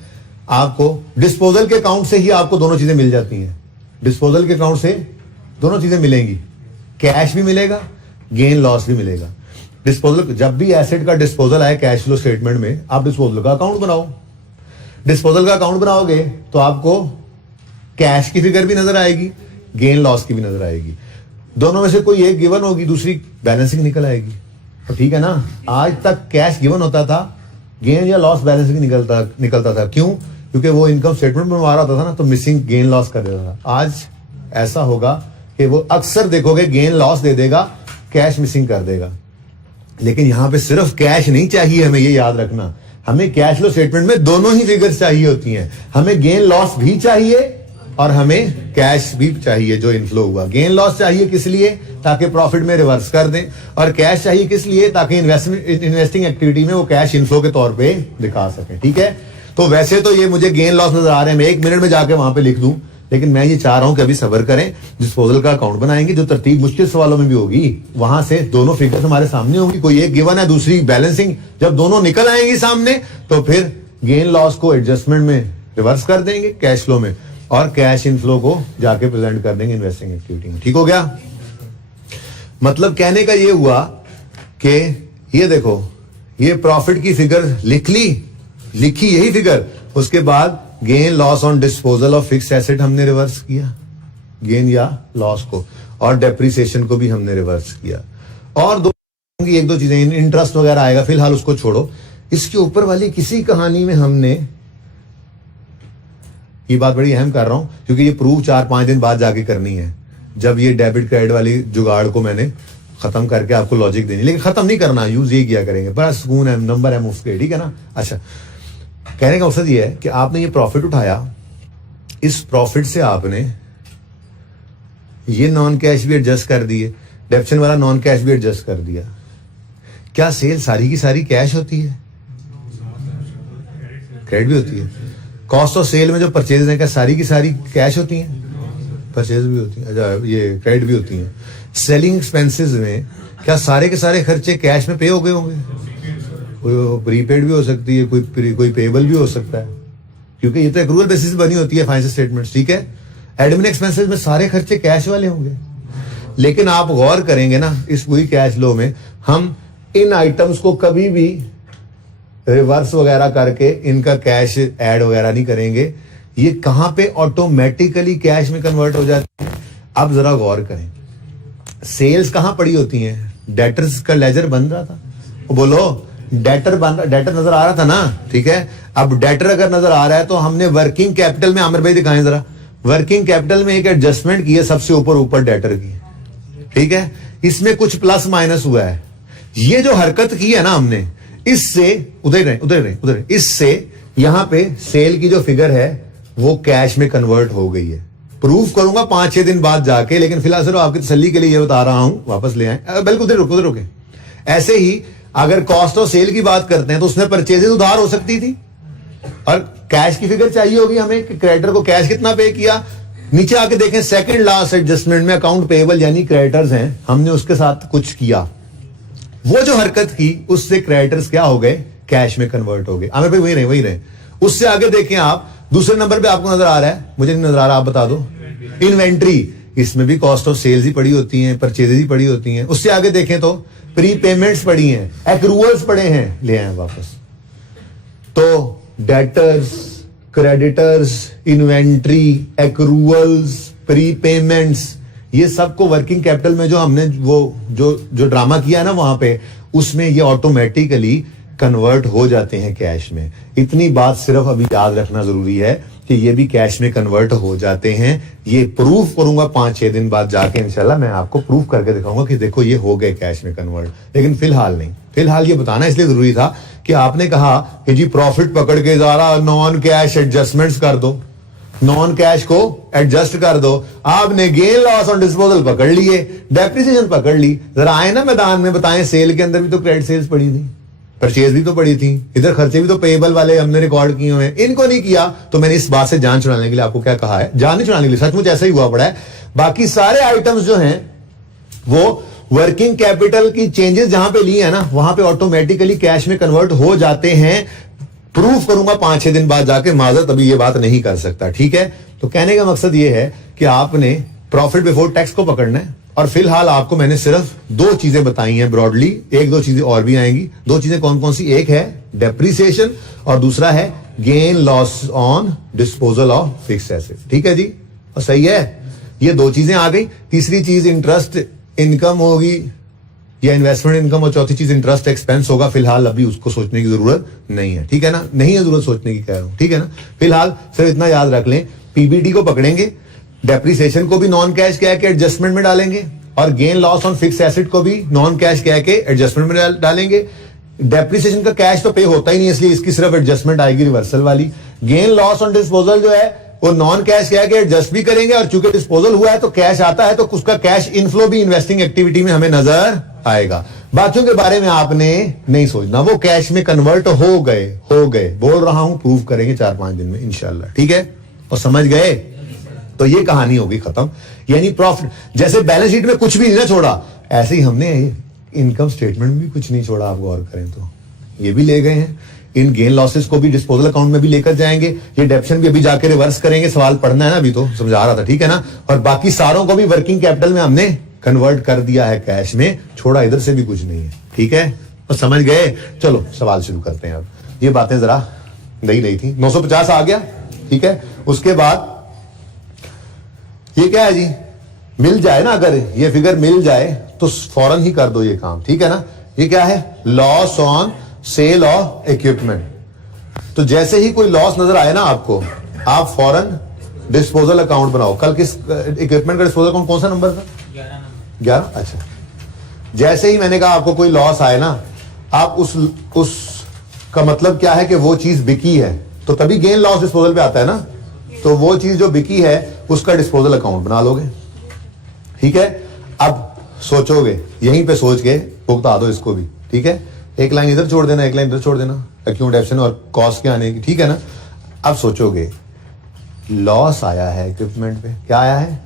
आपको डिस्पोजल के अकाउंट से ही आपको दोनों चीजें मिल जाती हैं। डिस्पोजल के अकाउंट से दोनों चीजें मिलेंगी, कैश भी मिलेगा, गेन लॉस भी मिलेगा। डिस्पोजल, जब भी एसेट का डिस्पोजल आए कैश फ्लो स्टेटमेंट में, आप डिस्पोजल का अकाउंट बनाओ। डिस्पोजल का अकाउंट बनाओगे तो आपको कैश की फिगर भी नजर आएगी, गेन लॉस की भी नजर आएगी। दोनों में से कोई एक गिवन होगी, दूसरी बैलेंसिंग निकल आएगी। तो ठीक है ना, आज तक कैश गिवन होता था, गेन या लॉस बैलेंसिंग निकलता था। क्यों? क्योंकि वो इनकम स्टेटमेंट में आ रहा होता था ना तो मिसिंग गेन लॉस कर देता था। आज ऐसा होगा कि वो अक्सर देखोगे गेन लॉस दे देगा, कैश मिसिंग कर देगा। लेकिन यहां पे सिर्फ कैश नहीं चाहिए, हमें ये याद रखना, हमें कैश फ्लो स्टेटमेंट में दोनों ही फिगर्स चाहिए होती हैं। हमें गेन लॉस भी चाहिए और हमें कैश भी चाहिए जो इनफ्लो हुआ। गेन लॉस चाहिए किस लिए? ताकि प्रॉफिट में रिवर्स कर दें, और कैश चाहिए किस लिए? ताकि इन्वेस्टिंग एक्टिविटी में वो कैश इनफ्लो के तौर पे दिखा सकें। ठीक है, तो वैसे तो ये मुझे गेन लॉस नजर आ रहे हैं, मैं 1 मिनट में जाके वहां पे लिख दूं, लेकिन मैं ये चाह रहा हूं कि अभी सब्र करें, डिस्पोजल का अकाउंट बनाएंगे, जो तरतीब मुश्किल सवालों में भी होगी वहां से दोनों फिगर्स हमारे सामने होंगी, कोई एक गिवन है दूसरी बैलेंसिंग, जब दोनों निकल आएंगी सामने तो फिर गेन लॉस को एडजस्टमेंट में रिवर्स कर देंगे कैश फ्लो में, और कैश इनफ्लो को जाके प्रेजेंट कर देंगे इन्वेस्टिंग एक्टिविटी में। ठीक हो गया? मतलब कहने का ये हुआ कि ये देखो, ये प्रॉफिट की फिगर लिखी यही फिगर, उसके बाद gain loss on disposal of fix asset हमने रिवर्स किया, गेन या लॉस को, और डेप्रिसिएशन को भी हमने रिवर्स किया, और एक दो चीजें इंटरेस्ट वगैरह आएगा, फिलहाल उसको छोड़ो। इसके ऊपर वाली किसी कहानी में हमने, ये बात बड़ी अहम कर रहा हूं क्योंकि ये प्रूव 4-5 दिन बाद जाके करनी है, जब ये डेबिट क्रेडिट वाली जुगाड़ को मैंने खत्म करके आपको लॉजिक देनी, लेकिन खत्म नहीं करना, यूज ये किया करेंगे, बड़ा सुकून है, नंबर है मुफ्त के, ठीक है ना। अच्छा, कहने का मकसद ये है कि आपने ये प्रॉफिट उठाया, इस प्रॉफिट से आपने ये नॉन कैश भी एडजस्ट कर दिए, डेप्शन वाला नॉन कैश भी एडजस्ट कर दिया। क्या सेल सारी की सारी कैश होती है? क्रेडिट भी होती है। कॉस्ट ऑफ सेल में जो परचेज है क्या सारी की सारी कैश होती हैं? परचेज भी होती है, अच्छा ये क्रेडिट भी होती हैं। सेलिंग एक्सपेंसेस में क्या सारे के सारे खर्चे कैश में पे हो गए होंगे? कोई प्रीपेड भी हो सकती है, कोई पेबल भी हो सकता है, क्योंकि ये तो एक्रूअल बेसिस बनी होती है फाइनेंशियल स्टेटमेंट्स, ठीक है। एडमिन एक्सपेंसेस में सारे खर्चे कैश वाले होंगे, लेकिन आप गौर करेंगे ना, इस पूरी कैश फ्लो में हम इन आइटम्स को कभी भी रिवर्स वगैरह करके इनका कैश ऐड वगैरह नहीं करेंगे, ये कहां पे ऑटोमेटिकली कैश में कन्वर्ट हो जाती है। अब जरा गौर करें, सेल्स कहां पड़ी होती हैं? डेटर्स का लेजर बन रहा था, बोलो डेटर नजर आ रहा था ना, ठीक है। अब डेटर अगर नजर आ रहा है तो हमने वर्किंग कैपिटल में, आमिर भाई दिखाएं जरा, वर्किंग कैपिटल में एक एडजस्टमेंट की है सबसे ऊपर डेटर की, ठीक है। इसमें कुछ प्लस माइनस हुआ है, ये जो हरकत की है ना हमने, इससे उधर इससे यहां पे सेल की जो फिगर है वो कैश में कन्वर्ट हो गई है। प्रूफ करूंगा 5-6 दिन बाद जाके, लेकिन फिलहाल सिर्फ आपकी तसल्ली के लिए ये बता रहा हूं, वापस ले आए। बिल्कुल उधर रुके। ऐसे ही अगर कॉस्ट ऑफ सेल की बात करते हैं तो उसमें परचेजेस उधार हो सकती थी, और कैश की फिगर चाहिए होगी हमें कि क्रेडिटर को कैश कितना पे किया। नीचे आके देखें, सेकंड लास्ट एडजस्टमेंट में अकाउंट पेएबल यानी क्रेडिटर्स हैं, हमने उसके साथ कुछ किया, वो जो हरकत की उससे क्रेडिटर्स क्या हो गए? कैश में कन्वर्ट हो गए। आमिर भाई वही रहे। उससे आगे देखें आप, दूसरे नंबर पे आपको नजर आ रहा है, मुझे नहीं नजर आ रहा, आप बता दो। इन्वेंट्री, इसमें भी कॉस्ट ऑफ सेल्स ही पड़ी होती हैं, परचेजेस ही पड़ी होती हैं। उससे आगे देखें तो प्री पेमेंट्स पड़ी हैं, एक्रूअल्स पड़े हैं, ले आए वापस। तो debtors, creditors, inventory, accruals, pre payments, ये सबको वर्किंग कैपिटल में जो हमने वो जो ड्रामा किया ना वहां पे, उसमें ये ऑटोमेटिकली कन्वर्ट हो जाते हैं कैश में। इतनी बात सिर्फ अभी याद रखना जरूरी है कि ये भी कैश में कन्वर्ट हो जाते हैं। ये प्रूफ करूंगा 5-6 दिन बाद जाके, इंशाल्लाह मैं आपको प्रूफ करके दिखाऊंगा कि देखो ये हो गए कैश में कन्वर्ट, लेकिन फिलहाल नहीं। फिलहाल ये बताना इसलिए जरूरी था कि आपने कहा कि जी प्रॉफिट पकड़ के जरा नॉन कैश एडजस्टमेंट्स कर दो, नॉन कैश को एडजस्ट कर दो। आपने गेन लॉस ऑन डिस्पोजल पकड़ लिए, डेप्रिसिएशन पकड़ ली, जरा आए ना मैदान में, बताएं सेल के अंदर भी तो क्रेडिट सेल्स पड़ी थी, परचेज भी तो पड़ी थी, इधर खर्चे भी तो पेएबल वाले हमने रिकॉर्ड किए हुए हैं, इनको नहीं किया। तो मैंने इस बात से जान छुड़ाने के लिए आपको क्या कहा है, जान नहीं छुड़ाने के लिए, सचमुच ऐसा ही हुआ पड़ा है। बाकी सारे आइटम्स जो हैं वो वर्किंग कैपिटल की चेंजेस जहां पे ली है ना, वहां पे ऑटोमेटिकली कैश में कन्वर्ट हो जाते हैं। प्रूफ करूंगा 5-6 दिन बाद जाके, माजरत अभी ये बात नहीं कर सकता, ठीक है। तो कहने का मकसद ये है कि आपने प्रॉफिट बिफोर टैक्स को पकड़ना है, और फिलहाल आपको मैंने सिर्फ 2 चीजें बताई हैं ब्रॉडली, 1-2 चीजें और भी आएंगी। 2 चीजें कौन कौन सी? एक है डेप्रिसिएशन और दूसरा है gain loss on disposal of fix asset, ठीक है जी, और सही है। ये 2 चीजें आ गई। तीसरी चीज इंटरेस्ट इनकम होगी, या इन्वेस्टमेंट इनकम, और चौथी चीज इंटरेस्ट एक्सपेंस होगा। फिलहाल अभी उसको सोचने की जरूरत नहीं है, ठीक है ना, नहीं है जरूरत सोचने की, कह रहा हूं, ठीक है ना। फिलहाल सिर्फ इतना याद रख लें, पीबीटी को पकड़ेंगे, डेप्रिसिएशन को भी नॉन कैश कह के एडजस्टमेंट में डालेंगे, और gain loss on fix asset को भी नॉन कैश कह के एडजस्टमेंट में डालेंगे। डेप्रिसिएशन का कैश तो पे होता ही नहीं, इसलिए इसकी सिर्फ एडजस्टमेंट आएगी रिवर्सल वाली। गेन लॉस ऑन डिस्पोजल जो है वो नॉन कैश कह के एडजस्ट भी करेंगे, और चूंकि डिस्पोजल हुआ है तो कैश आता है, तो उसका कैश इनफ्लो भी इन्वेस्टिंग एक्टिविटी में हमें नजर आएगा। बाकियों के बारे में आपने नहीं सोचना, वो कैश में कन्वर्ट हो गए बोल रहा हूं, प्रूव करेंगे 4-5 दिन में इंशाल्लाह, ठीक है। और समझ गए, तो ये कहानी होगी खत्म। यानी प्रॉफिट, जैसे बैलेंस शीट में कुछ भी नहीं ना छोड़ा, ऐसे ही हमने इनकम स्टेटमेंट में भी कुछ नहीं छोड़ा। आप गौर करें तो ये भी ले गए हैं, इन गेन लॉसेस को भी डिस्पोजल अकाउंट में भी लेकर जाएंगे, ये डेप्शन भी अभी जाके रिवर्स करेंगे, सवाल पढ़ना है ना, अभी तो समझा रहा था, ठीक है ना। और बाकी सारों को भी वर्किंग कैपिटल में हमने कन्वर्ट कर दिया है कैश में, छोड़ा इधर से भी कुछ नहीं है, ठीक है। और समझ गए, चलो सवाल शुरू करते हैं। अब ये बातें जरा नहीं थी, 950 आ गया, ठीक है। उसके बाद ये क्या है जी, मिल जाए ना, अगर ये फिगर मिल जाए तो फौरन ही कर दो ये काम, ठीक है ना। ये क्या है, loss on sale of equipment. तो जैसे ही कोई लॉस नजर आए ना आपको, आप फौरन डिस्पोजल अकाउंट बनाओ। कल किस इक्विपमेंट का डिस्पोजल अकाउंट कौन सा नंबर था? 11। अच्छा, जैसे ही मैंने कहा आपको कोई लॉस आए ना, आप उस का मतलब क्या है कि वो चीज बिकी है, तो तभी गेन लॉस डिस्पोजल पे आता है ना। तो वो चीज जो बिकी है उसका डिस्पोजल अकाउंट बना लोगे, ठीक है। अब सोचोगे, यहीं पे सोच के भुगता दो इसको भी, ठीक है। एक लाइन इधर छोड़ देना, एक लाइन इधर छोड़ देना, अकाउंट डेप्शन और कॉस्ट के आने की, ठीक है ना। अब सोचोगे लॉस आया है इक्विपमेंट पे, क्या आया है,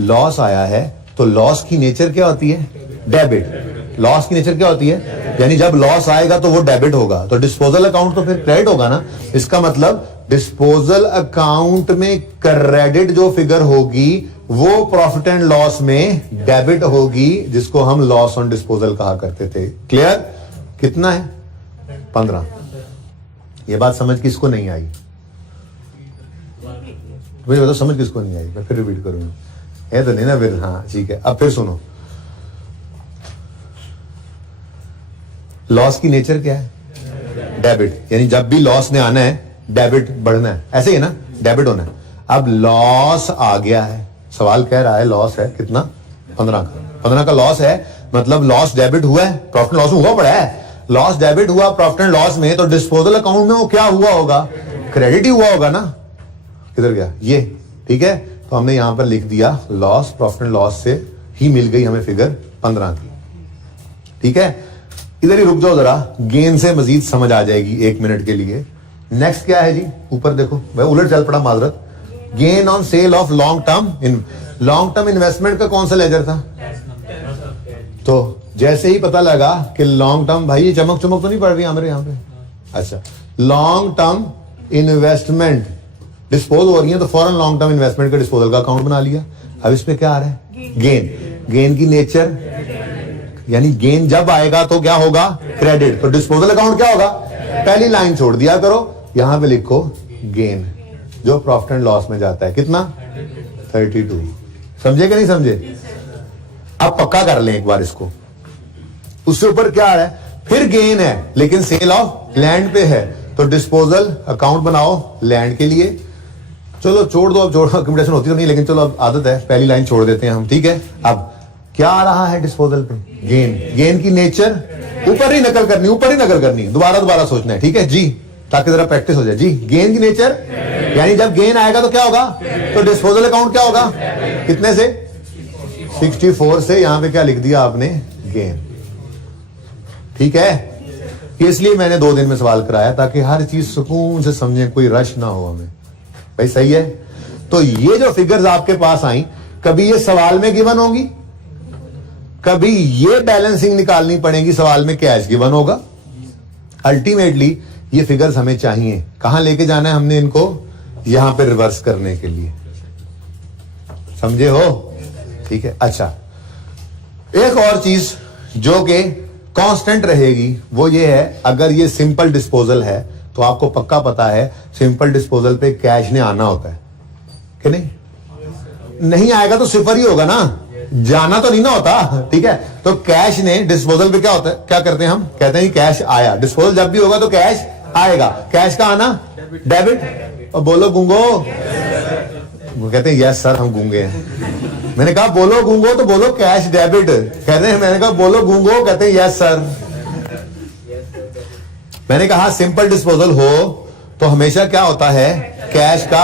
लॉस आया है, तो लॉस की नेचर क्या होती है, डेबिट। लॉस की नेचर क्या होती है, यानी जब लॉस आएगा तो वो डेबिट होगा, तो डिस्पोजल अकाउंट तो फिर क्रेडिट होगा ना। इसका मतलब डिस्पोजल अकाउंट में क्रेडिट जो फिगर होगी वो प्रॉफिट एंड लॉस में डेबिट होगी, जिसको हम लॉस ऑन डिस्पोजल कहा करते थे। क्लियर? कितना है? 15। ये बात समझ किसको नहीं आई? मुझे बताओ समझ किसको नहीं आई, मैं फिर रिपीट करूंगा, है तो नहीं ना फिर? हाँ ठीक है। अब फिर सुनो, लॉस की नेचर क्या है, डेबिट। यानी जब भी लॉस ने आना है डेबिट बढ़ना है, ऐसे ही है ना, डेबिट होना है। अब लॉस आ गया है, सवाल कह रहा है लॉस है कितना, 15 का। 15 का लॉस है, मतलब लॉस डेबिट हुआ है, प्रॉफिट लॉस में हुआ पड़ा है। लॉस डेबिट हुआ प्रॉफिट एंड लॉस में, तो डिस्पोजल अकाउंट में वो क्या हुआ होगा, क्रेडिट ही हुआ होगा ना। किधर गया ये, ठीक है। तो हमने यहां पर लिख दिया लॉस, प्रॉफिट एंड लॉस से ही मिल गई हमें फिगर 15 की, ठीक है। इधर ही रुक जाओ जरा, गेन से मजीद समझ आ जाएगी 1 मिनट के लिए। नेक्स्ट क्या है जी, ऊपर देखो, मैं उलट चल पड़ा, माजरत। Gain on sale of long term investment का कौन सा लेजर था? तो जैसे ही पता लगा कि लॉन्ग टर्म, भाई ये चमक चमक तो नहीं पड़ रही हमारे यहाँ पे? अच्छा, लॉन्ग टर्म इन्वेस्टमेंट डिस्पोज हो रही है, तो फॉरन लॉन्ग टर्म इन्वेस्टमेंट का डिस्पोजल का अकाउंट बना लिया। अब इस पे क्या आ रहा है, गेन। गेन की नेचर, यानी गेन जब आएगा तो क्या होगा, क्रेडिट। तो डिस्पोजल अकाउंट क्या होगा, पहली लाइन छोड़ दिया करो, यहां पे लिखो गेन, जो प्रॉफिट एंड लॉस में जाता है, कितना, 32। समझे कि नहीं समझे? अब पक्का कर लें एक बार इसको। उससे ऊपर क्या आ रहा है, फिर गेन है लेकिन सेल ऑफ लैंड पे है, तो डिस्पोजल अकाउंट बनाओ लैंड के लिए। चलो छोड़ दो, अब जोड़ कंपटीशन होती तो नहीं, लेकिन चलो अब आदत है, पहली लाइन छोड़ देते हैं हम, ठीक है। अब क्या आ रहा है डिस्पोजल पे, गेन। गेन की नेचर ऊपर ही नकल करनी, ऊपर ही नकल करनी, दोबारा सोचना है, ठीक है जी, ताकि जरा प्रैक्टिस हो जाए जी। गेन की नेचर, यानी जब गेन आएगा तो क्या होगा, तो डिस्पोजल अकाउंट क्या होगा, कितने से, 64 से। यहां पे क्या लिख दिया आपने, गेन, ठीक है। इसलिए मैंने 2 दिन में सवाल कराया, ताकि हर चीज सुकून से समझे, कोई रश ना हो हमें, भाई सही है। तो ये जो फिगर्स आपके पास आई, कभी ये सवाल में गिवन होंगी, कभी ये बैलेंसिंग निकालनी पड़ेगी, सवाल में कैश गिवन होगा। अल्टीमेटली ये फिगर्स हमें चाहिए, कहां लेके जाना है हमने इनको, यहां पे रिवर्स करने के लिए, समझे हो, ठीक है। अच्छा, एक और चीज जो कि कांस्टेंट रहेगी वो ये है, अगर ये सिंपल डिस्पोजल है तो आपको पक्का पता है सिंपल डिस्पोजल पे कैश ने आना होता है कि नहीं? नहीं आएगा तो सिफर ही होगा ना, जाना तो नहीं ना होता, ठीक है। तो कैश ने डिस्पोजल पे क्या होता है, क्या करते हैं हम, कहते हैं कि कैश आया। डिस्पोजल जब भी होगा तो कैश आएगा। कैश का आना डेबिट। और बोलो गूंगो, वो कहते हैं यस सर हम गूंगे हैं। मैंने कहा बोलो गूंगो तो बोलो कैश डेबिट। कहते हैं, मैंने कहा बोलो गूंगो, कहते हैं यस सर। मैंने कहा सिंपल डिस्पोजल हो तो हमेशा क्या होता है, कैश का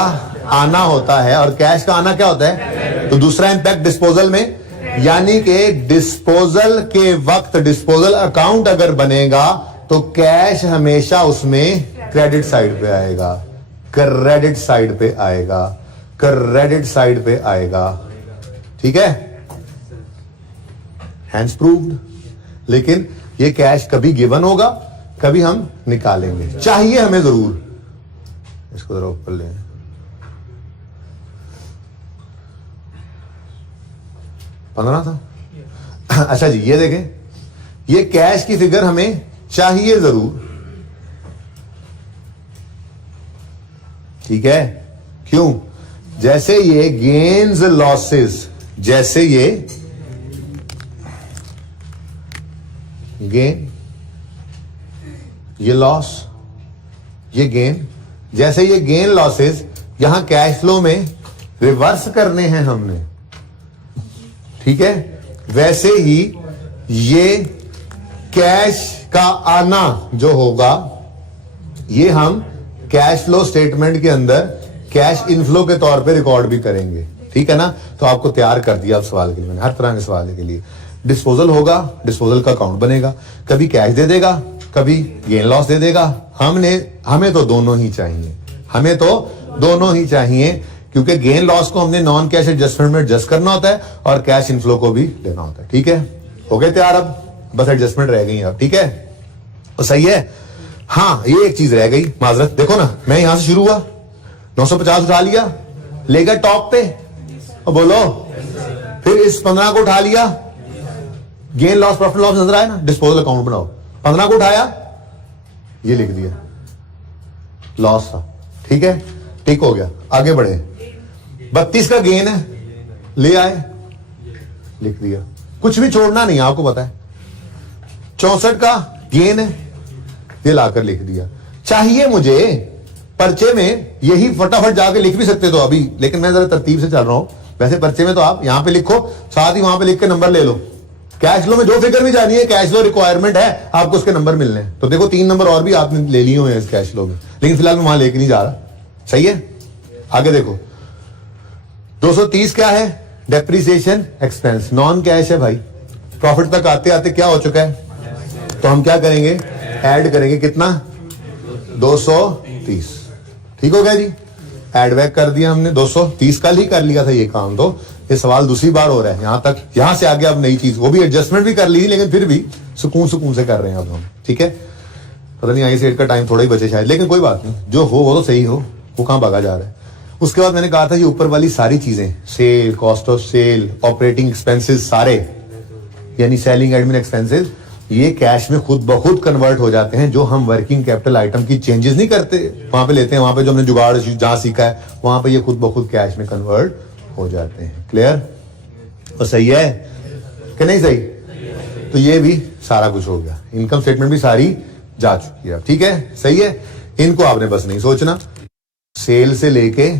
आना होता है। और कैश का आना क्या होता है, तो दूसरा इंपैक्ट डिस्पोजल में, यानी कि डिस्पोजल के वक्त डिस्पोजल अकाउंट अगर बनेगा तो कैश हमेशा उसमें क्रेडिट साइड पे आएगा, क्रेडिट साइड पे आएगा, क्रेडिट साइड पे आएगा, ठीक है। Hands proved. लेकिन ये कैश कभी गिवन होगा, कभी हम निकालेंगे, चाहिए हमें जरूर। इसको जरा ऊपर ले, पंद्रह था। अच्छा जी, ये देखें, ये कैश की फिगर हमें चाहिए जरूर, ठीक है। क्यों, जैसे ये गेन्स लॉसेस, जैसे ये गेन, ये लॉस, ये गेन, जैसे ये गेन लॉसेस यहां कैश फ्लो में रिवर्स करने हैं हमने, ठीक है। वैसे ही ये कैश का आना जो होगा ये हम कैश फ्लो स्टेटमेंट के अंदर कैश इनफ्लो के तौर पे रिकॉर्ड भी करेंगे, ठीक है ना। तो आपको तैयार कर दिया अब सवाल के लिए मैंने, हर तरह के सवाल के लिए। डिस्पोजल होगा, डिस्पोजल का अकाउंट बनेगा, कभी कैश दे देगा, कभी गेन लॉस दे देगा। हमें तो दोनों ही चाहिए, हमें तो दोनों ही चाहिए, क्योंकि गेन लॉस को हमने नॉन कैश एडजस्टमेंट में एडजस्ट करना होता है और कैश इनफ्लो को भी लेना होता है, ठीक है। हो गए तैयार, अब बस एडजस्टमेंट रह गई अब, ठीक है। तो सही है। हाँ, ये एक चीज रह गई, माजरत। देखो ना, मैं यहां से शुरू हुआ, 950 उठा लिया, ले गए टॉप पे, और बोलो फिर इस 15 को उठा लिया, गेन लॉस प्रॉफिट लॉस नजर आया ना, डिस्पोजल अकाउंट बनाओ। 15 को उठाया, ये लिख दिया, लॉस था, ठीक है, ठीक हो गया। आगे बढ़े, 32 का गेन है, ले आए, लिख दिया, कुछ भी छोड़ना नहीं, आपको पता है। 64 का गेन है, ये लाकर लिख दिया। चाहिए मुझे पर्चे में, यही फटाफट जाके लिख भी सकते तो अभी, लेकिन मैं जरा तरतीब से चल रहा हूं। वैसे पर्चे में तो आप यहां पे लिखो, साथ ही वहां पे लिख के नंबर ले लो। कैश फ्लो में जो फिगर भी जानी है, कैश फ्लो रिक्वायरमेंट है, आपको उसके नंबर मिलने हैं। तो देखो 3 नंबर और भी आपने ले लिए हुए हैं इस कैश फ्लो में, लेकिन फिलहाल मैं वहां लेके नहीं जा रहा, सही है। आगे देखो, 230 क्या है, डेप्रिसिएशन एक्सपेंस, नॉन कैश है भाई। प्रॉफिट तक आते आते क्या हो चुका है, तो हम क्या करेंगे, ऐड करेंगे, कितना, 230, ठीक हो गया जी। ऐड बैक कर दिया हमने 230, कल ही कर लिया था ये काम। तो ये सवाल दूसरी बार हो रहा है, यहां तक, यहां से आगे अब नई चीज, वो भी एडजस्टमेंट भी कर ली थी, लेकिन फिर भी सुकून से कर रहे हैं अब हम, ठीक है। पता नहीं आई सेट का टाइम थोड़ा ही बचे शायद, लेकिन कोई बात नहीं, जो हो वो तो सही हो, वो कहां भागा जा रहा है। उसके बाद मैंने कहा था ये ऊपर वाली सारी चीजें, sale, cost of sale, operating expenses सारे, यानी सेलिंग एडमिन एक्सपेंसेस, ये कैश में खुद ब खुद कन्वर्ट हो जाते हैं। जो हम वर्किंग कैपिटल आइटम की चेंजेस नहीं करते, वहां पे लेते हैं, वहां पे जो हमने जुगाड़ जहां सीखा है, वहां पे ये खुद ब खुद कैश में कन्वर्ट हो जाते हैं। क्लियर, और सही है कि नहीं सही। तो ये भी सारा कुछ हो गया, इनकम स्टेटमेंट भी सारी जा चुकी है, ठीक है, सही है। इनको आपने बस नहीं सोचना, सेल से लेके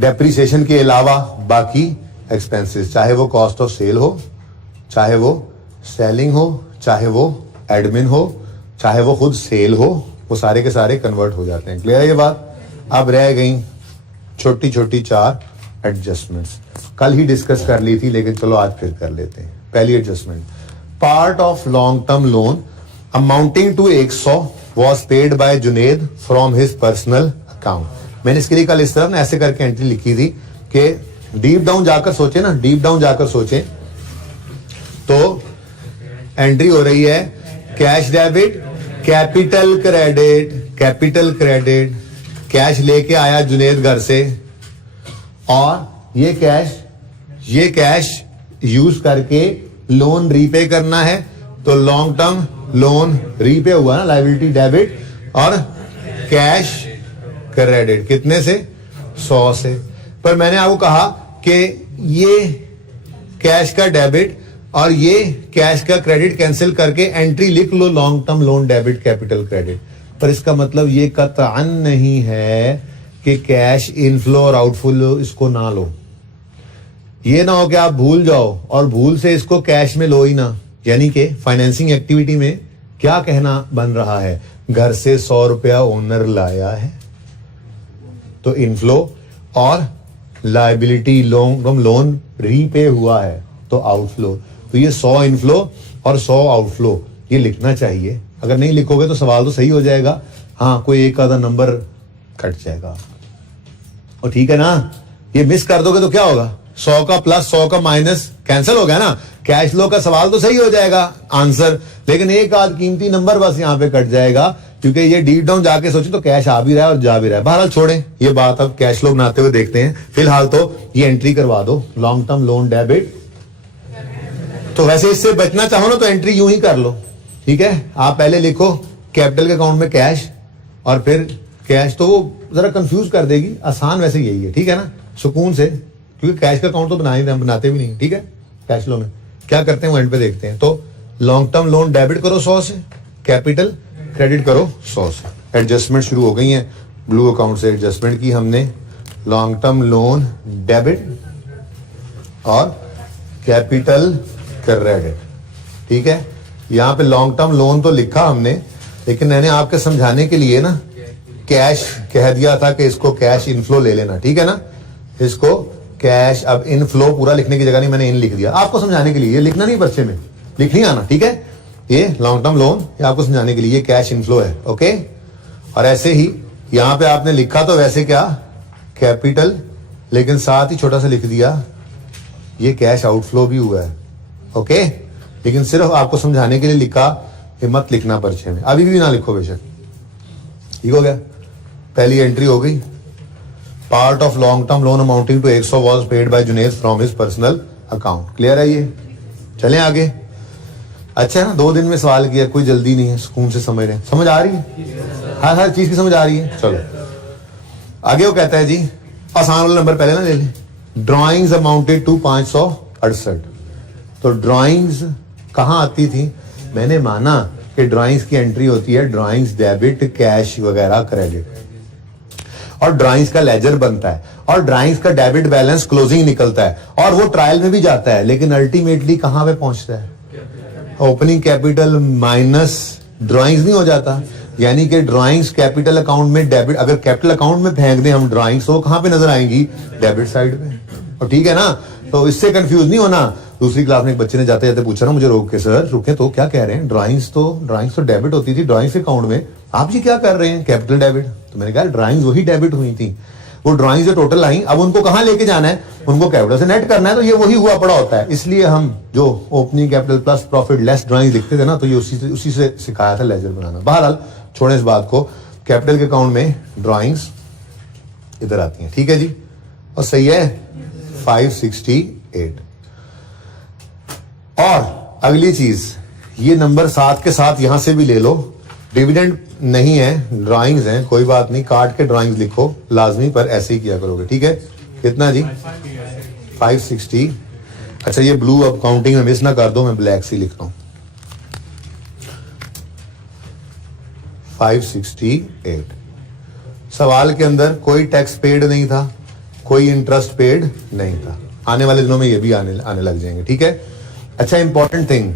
डेप्रिसिएशन के अलावा बाकी एक्सपेंसेस, चाहे वो कॉस्ट ऑफ सेल हो, चाहे वो सेलिंग हो, चाहे वो एडमिन हो, चाहे वो खुद सेल हो, वो सारे के सारे कन्वर्ट हो जाते हैं। क्लियर है ये बात। अब रह गई छोटी छोटी 4 एडजस्टमेंट्स, कल ही डिस्कस कर ली थी, लेकिन चलो आज फिर कर लेते हैं। पहली adjustment, part of long term loan amounting to 100 was paid by Junaid from his personal account. मैंने इसके लिए कल इस तरह ना ऐसे करके एंट्री लिखी थी कि डीप डाउन जाकर सोचे ना, डीप डाउन जाकर सोचे तो एंट्री हो रही है cash debit, capital credit, capital credit, cash लेके आया जुनेद घर से, और ये कैश यूज करके लोन रीपे करना है, तो लॉन्ग टर्म लोन रीपे हुआ ना, लायबिलिटी डेबिट, और कैश क्रेडिट कितने से, 100 से। पर मैंने आपको कहा कि ये कैश का डेबिट और ये कैश का क्रेडिट कैंसिल करके एंट्री लिख लो long term loan debit capital credit. पर इसका मतलब ये कतअन नहीं है कि कैश इनफ्लो और आउटफ्लो इसको ना लो। ये ना हो कि आप भूल जाओ और भूल से इसको कैश में लो ही ना। यानी कि फाइनेंसिंग एक्टिविटी में क्या कहना बन रहा है, घर से 100 रुपया ओनर लाया है तो इनफ्लो, और लायबिलिटी लोन रीपे हुआ है तो आउटफ्लो। तो ये 100 इनफ्लो और 100 आउटफ्लो ये लिखना चाहिए। अगर नहीं लिखोगे तो सवाल तो सही हो जाएगा, हाँ कोई एक आधा नंबर कट जाएगा। और ठीक है ना, ये मिस कर दोगे तो क्या होगा, 100 का प्लस 100 का माइनस कैंसिल हो गया ना। कैश फ्लो का सवाल तो सही हो जाएगा आंसर, लेकिन एक आध कीमती नंबर बस यहां पे कट जाएगा, क्योंकि ये डीप डाउन जाके सोचो तो कैश आ भी रहा है और जा भी रहा है। बहरहाल छोड़ें ये बात, अब कैश फ्लो बनाते हुए देखते हैं। फिलहाल तो ये एंट्री करवा दो लॉन्ग टर्म लोन डेबिट। तो वैसे इससे बचना चाहो ना तो एंट्री यूं ही कर लो, ठीक है। आप पहले लिखो कैपिटल के अकाउंट में कैश और फिर कैश, तो वो जरा कंफ्यूज कर देगी। आसान वैसे यही है, ठीक है ना, सुकून से, क्योंकि कैश का अकाउंट तो बनाते भी नहीं, ठीक है। कैश फ्लो में क्या करते हैं वो एंड पे देखते हैं। तो लॉन्ग टर्म लोन डेबिट करो 100 से, कैपिटल क्रेडिट करो 100 से। एडजस्टमेंट शुरू हो गई है, ब्लू अकाउंट से एडजस्टमेंट की हमने, लॉन्ग टर्म लोन डेबिट और कैपिटल क्रेडिट, ठीक है। यहां पे लॉन्ग टर्म लोन तो लिखा हमने, लेकिन मैंने आपके समझाने के लिए ना कैश कह दिया था कि इसको कैश इनफ्लो ले लेना, ठीक है ना। इसको कैश, अब इनफ्लो पूरा लिखने की जगह नहीं मैंने इन लिख दिया आपको समझाने के लिए। ये लिखना नहीं पर्चे में, लिख नहीं आना, ठीक है। ये लॉन्ग टर्म लोन ये आपको समझाने के लिए, ये कैश इनफ्लो है, ओके। और ऐसे ही यहां पे आपने लिखा तो वैसे क्या कैपिटल, लेकिन साथ ही छोटा सा लिख दिया ये कैश आउटफ्लो भी हुआ है, ओके। लेकिन सिर्फ आपको समझाने के लिए लिखा, ये मत लिखना पर्चे में, अभी भी ना लिखो बेशक, ठीक हो गया। पहली एंट्री हो गई, part of long term loan amounting to 100 was paid by Junaid from his personal account. Clear है ये, चलें आगे। अच्छा है ना, 2 दिन में सवाल किया, कोई जल्दी नहीं है, सुकून से समझ रहे हैं, समझ आ रही है, हर चीज की समझ आ रही है। चलो आगे वो कहता है जी, आसान वाला नंबर पहले ना ले लें। Drawings amounted to 568। तो ड्राइंग्स कहां आती थी, मैंने माना कि ड्राइंग्स की एंट्री होती है ड्राइंग्स डेबिट कैश वगैरह क्रेडिट, और ड्राइंग्स का लेजर बनता है और ड्राइंग्स का डेबिट बैलेंस क्लोजिंग निकलता है और वो ट्रायल में भी जाता है, लेकिन अल्टीमेटली कहां पे पहुंचता है, ओपनिंग कैपिटल माइनस ड्राइंग्स नहीं हो जाता। यानी कि ड्राइंग्स कैपिटल अकाउंट में डेबिट, अगर कैपिटल अकाउंट में फेंक दें हम ड्राइंग्स, तो कहां पे नजर आएंगी, डेबिट साइड पे। और ठीक है ना, तो इससे कंफ्यूज नहीं होना। दूसरी क्लास में एक बच्चे ने जाते जाते पूछा ना मुझे, रोक के सर रुके तो क्या कह रहे हैं, ड्राइंग्स तो डेबिट होती थी ड्राइंग्स अकाउंट में, आप जी क्या कर रहे हैं कैपिटल डेबिट। तो मैंने कहा ड्राइंग्स वही डेबिट हुई थी, वो ड्राइंग्स जो टोटल आई, अब उनको कहां लेके जाना है, उनको कैपिटल से नेट करना है, तो ये वही हुआ पड़ा होता है। इसलिए हम जो opening capital plus profit less drawings लिखते थे ना, तो ये उसी से सिखाया था लेजर बनाना। बहरहाल छोड़े इस बात को, कैपिटल के अकाउंट में ड्राइंग्स इधर आती हैं, ठीक है जी, और सही है 568। और अगली चीज, ये नंबर 7 के साथ यहां से भी ले लो, डिविडेंड नहीं है, ड्राइंग्स हैं, कोई बात नहीं, काट के ड्राइंग्स लिखो लाजमी, पर ऐसे ही किया करोगे, ठीक है। कितना जी 560। अच्छा ये ब्लू अब काउंटिंग में मिस ना कर दो, मैं ब्लैक से लिखता हूं 568। सवाल के अंदर कोई टैक्स पेड नहीं था, कोई इंटरेस्ट पेड नहीं था, आने वाले दिनों में ये भी आने लग जाएंगे, ठीक है। अच्छा इंपॉर्टेंट थिंग,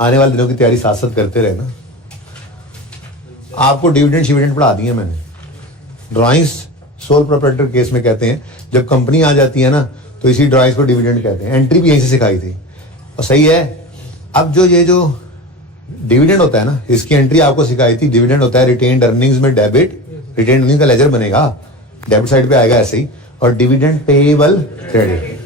आने वाले दिनों की तैयारी साथ साथ करते रहे ना। आपको डिविडेंड शिविडेंड पढ़ा दिए मैंने। ड्राइंग्स सोल प्रोप्राइटर केस में कहते हैं, जब कंपनी आ जाती है ना तो इसी ड्राइंग्स को डिविडेंड कहते हैं। एंट्री भी यहीं से सिखाई थी और सही है। अब जो ये जो डिविडेंड होता है ना, इसकी एंट्री आपको सिखाई थी, डिविडेंड होता है रिटेन्ड अर्निंग्स में डेबिट, रिटेन्ड अर्निंग का लेजर बनेगा, डेबिट साइड पे आएगा ऐसे ही, और डिविडेंड पेएबल क्रेडिट,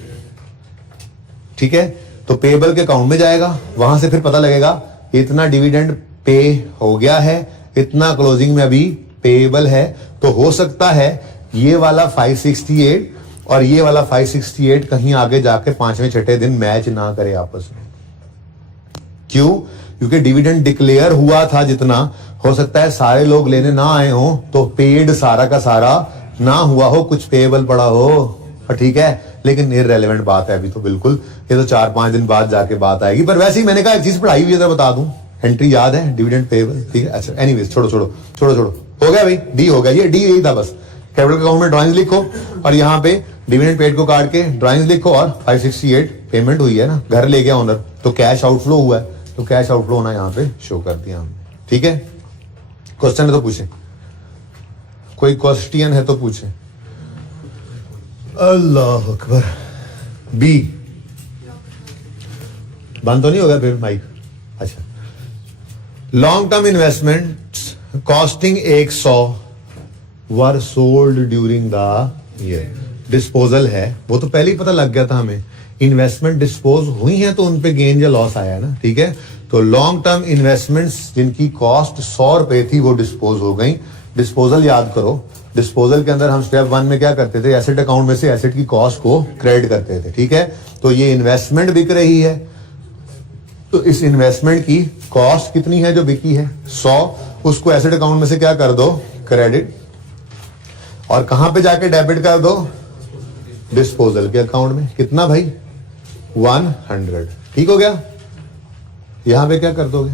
ठीक है। तो पेएबल के अकाउंट में जाएगा, वहां से फिर पता लगेगा इतना डिविडेंड पे हो गया है, इतना क्लोजिंग में अभी पेएबल है। तो हो सकता है ये वाला 568 और ये वाला 568 कहीं आगे जाके 5वें छठे दिन मैच ना करे आपस में। क्यों? क्योंकि डिविडेंड डिक्लेयर हुआ था जितना, हो सकता है सारे लोग लेने ना आए हो, तो पेड सारा का सारा ना हुआ हो, कुछ पेएबल पड़ा हो। और ठीक है, लेकिन इररेलेवेंट बात है अभी तो बिल्कुल, ये तो 4-5 दिन बाद जाके बात आएगी। पर वैसे ही मैंने कहा एक चीज पढ़ाई हुई है तो बता दूं, एंट्री याद है, डिविडेंड पेएबल, ठीक है। अच्छा एनीवेज छोड़ो हो गया भाई, डी हो गया, ये डी यही था बस। कैपिटल अकाउंट में ड्राइंग्स लिखो और यहाँ पे डिविडेंड पेड को काट के ड्राइंग्स लिखो और 568 पेमेंट हुई है ना, घर ले गया ओनर, तो कैश आउटफ्लो हुआ है, तो कैश आउटफ्लो होना यहाँ पे शो कर दिया हमने, ठीक है। क्वेश्चन है तो पूछे, कोई क्वेश्चन है तो पूछे। अल्लाह अकबर। बी बंद तो नहीं होगा फिर माइक? अच्छा, long term investments costing 100 were sold during the year. Disposal है वो तो पहले ही पता लग गया था हमें, इन्वेस्टमेंट डिस्पोज हुई है तो उन पे गेन या लॉस आया ना, ठीक है। तो लॉन्ग टर्म इन्वेस्टमेंट्स जिनकी कॉस्ट 100 रुपए थी वो डिस्पोज हो गई। डिस्पोजल याद करो, डिस्पोजल के अंदर हम स्टेप 1 में क्या करते थे, एसेट अकाउंट में से एसेट की कॉस्ट को क्रेडिट करते थे, ठीक है। तो ये इन्वेस्टमेंट बिक रही है, तो इस इन्वेस्टमेंट की कॉस्ट कितनी है जो बिकी है 100, उसको एसेट अकाउंट में से क्या कर दो, क्रेडिट, और कहां पे जाके डेबिट कर दो, डिस्पोजल के अकाउंट में। कितना भाई, 100, ठीक हो गया। यहां पे क्या कर दोगे,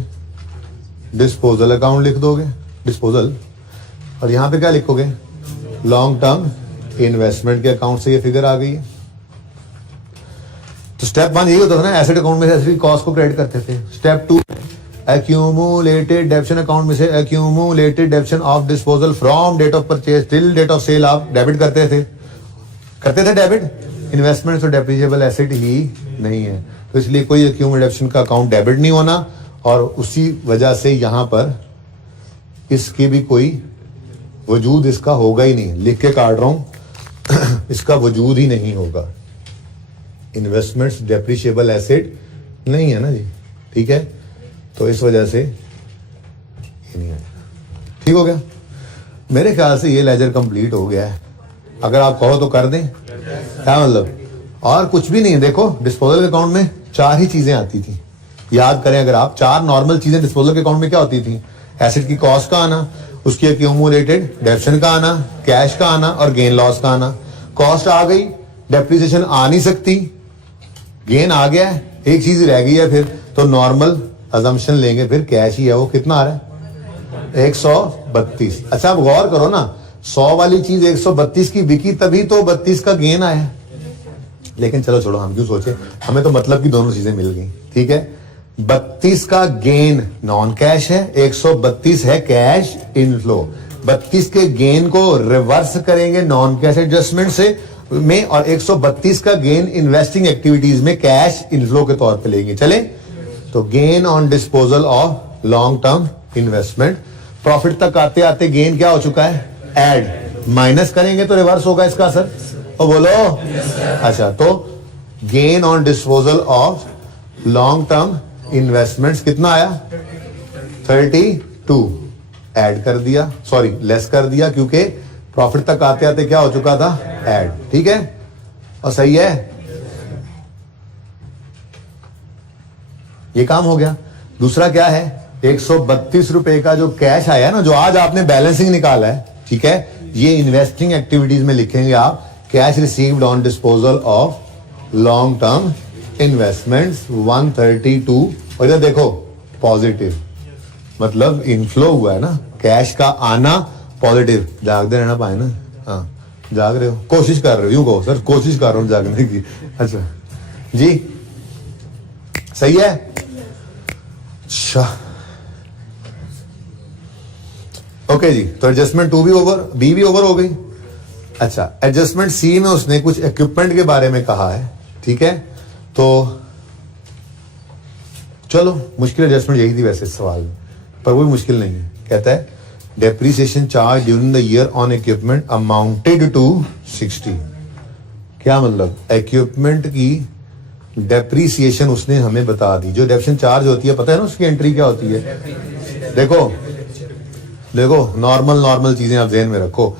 डिस्पोजल अकाउंट लिख दोगे, डिस्पोजल, और यहां पे क्या लिखोगे, लॉन्ग टर्म इन्वेस्टमेंट के अकाउंट से ये फिगर आ गई है। तो स्टेप 1 यही होता था ना, एसेट अकाउंट में से एसेट की कॉस्ट को क्रेडिट करते थे। स्टेप 2 एक्यूमुलेटेड डेबिशन अकाउंट में से accumulated depreciation of disposal from date of purchase till date of sale आप डेबिट करते थे डेबिट। इन्वेस्टमेंट तो डेप्रिसिएबल एसेट ही नहीं है, तो इसलिए कोई एक्यूमुलेशन का अकाउंट डेबिट नहीं होना, और उसी वजह से यहां पर इसकी भी कोई वजूद इसका होगा ही नहीं, लिख के काट रहा हूं इसका वजूद ही नहीं होगा। इन्वेस्टमेंट्स डेप्रिशिएबल एसेट नहीं है ना जी, ठीक है, तो इस वजह से ये नहीं है। ठीक हो गया, मेरे ख्याल से ये लेजर कंप्लीट हो गया है। अगर आप कहो तो कर दें, क्या मतलब, और कुछ भी नहीं है। देखो डिस्पोजल के अकाउंट में 4 ही चीजें आती थी, याद करें अगर आप, 4 नॉर्मल चीजें डिस्पोजल के अकाउंट में क्या होती थी, एसेट की कॉस्ट का आना, उसकी एक्यूमुलेटेड डेप्शन का आना, कैश का आना और गेन लॉस का आना। कॉस्ट आ गई, डेप्रिसिएशन आ नहीं सकती, गेन आ गया है, एक चीज रह गई है, फिर तो नॉर्मल अजम्पशन लेंगे, फिर कैश ही है, वो कितना आ रहा है 132। अच्छा आप गौर करो ना, 100 वाली चीज 132 की बिकी तभी तो 32 का गेन आया। लेकिन चलो छोड़ो, हम क्यों सोचे, हमें तो मतलब की दोनों चीजें मिल गई, ठीक है। 32 का गेन नॉन कैश है, 132 है कैश इनफ्लो। 32 के गेन को रिवर्स करेंगे नॉन कैश एडजस्टमेंट से में, और 132 का गेन इन्वेस्टिंग एक्टिविटीज में कैश इनफ्लो के तौर पे लेंगे। चले, तो gain on disposal of long term investment. Profit तक आते आते गेन क्या हो चुका है, ऐड, माइनस करेंगे तो रिवर्स होगा इसका असर, तो बोलो अच्छा, तो gain on disposal of long term investments कितना आया 32, ऐड कर दिया, सॉरी लेस कर दिया, क्योंकि प्रॉफिट तक आते आते क्या हो चुका था, ऐड, ठीक है, और सही है, ये काम हो गया। दूसरा क्या है, 132 रुपए का जो कैश आया ना, जो आज आपने बैलेंसिंग निकाला है, ठीक है, ये इन्वेस्टिंग एक्टिविटीज में लिखेंगे आप, cash received on disposal of long term investments 132, और इधर देखो पॉजिटिव, मतलब इनफ्लो हुआ है ना, कैश का आना पॉजिटिव। जागते रहना पाए ना, हाँ जाग रहे हो, कोशिश कर रहे हो, यूं कहो सर कोशिश कर रहा हूं जागने की। अच्छा जी, सही है। अच्छा ओके जी, तो एडजस्टमेंट 2 भी ओवर, बी भी ओवर हो गई। अच्छा, एडजस्टमेंट सी में उसने कुछ इक्विपमेंट के बारे में कहा है, ठीक है, तो चलो मुश्किल एडजस्टमेंट यही थी वैसे सवाल में, पर वो भी मुश्किल नहीं है। कहता है depreciation charge during the year on equipment amounted to 60। क्या मतलब, इक्विपमेंट की डेप्रिसिएशन उसने हमें बता दी। जो डेप्रिसिएशन चार्ज होती है पता है ना उसकी एंट्री क्या होती है, देखो देखो नॉर्मल चीजें आप ध्यान में रखो,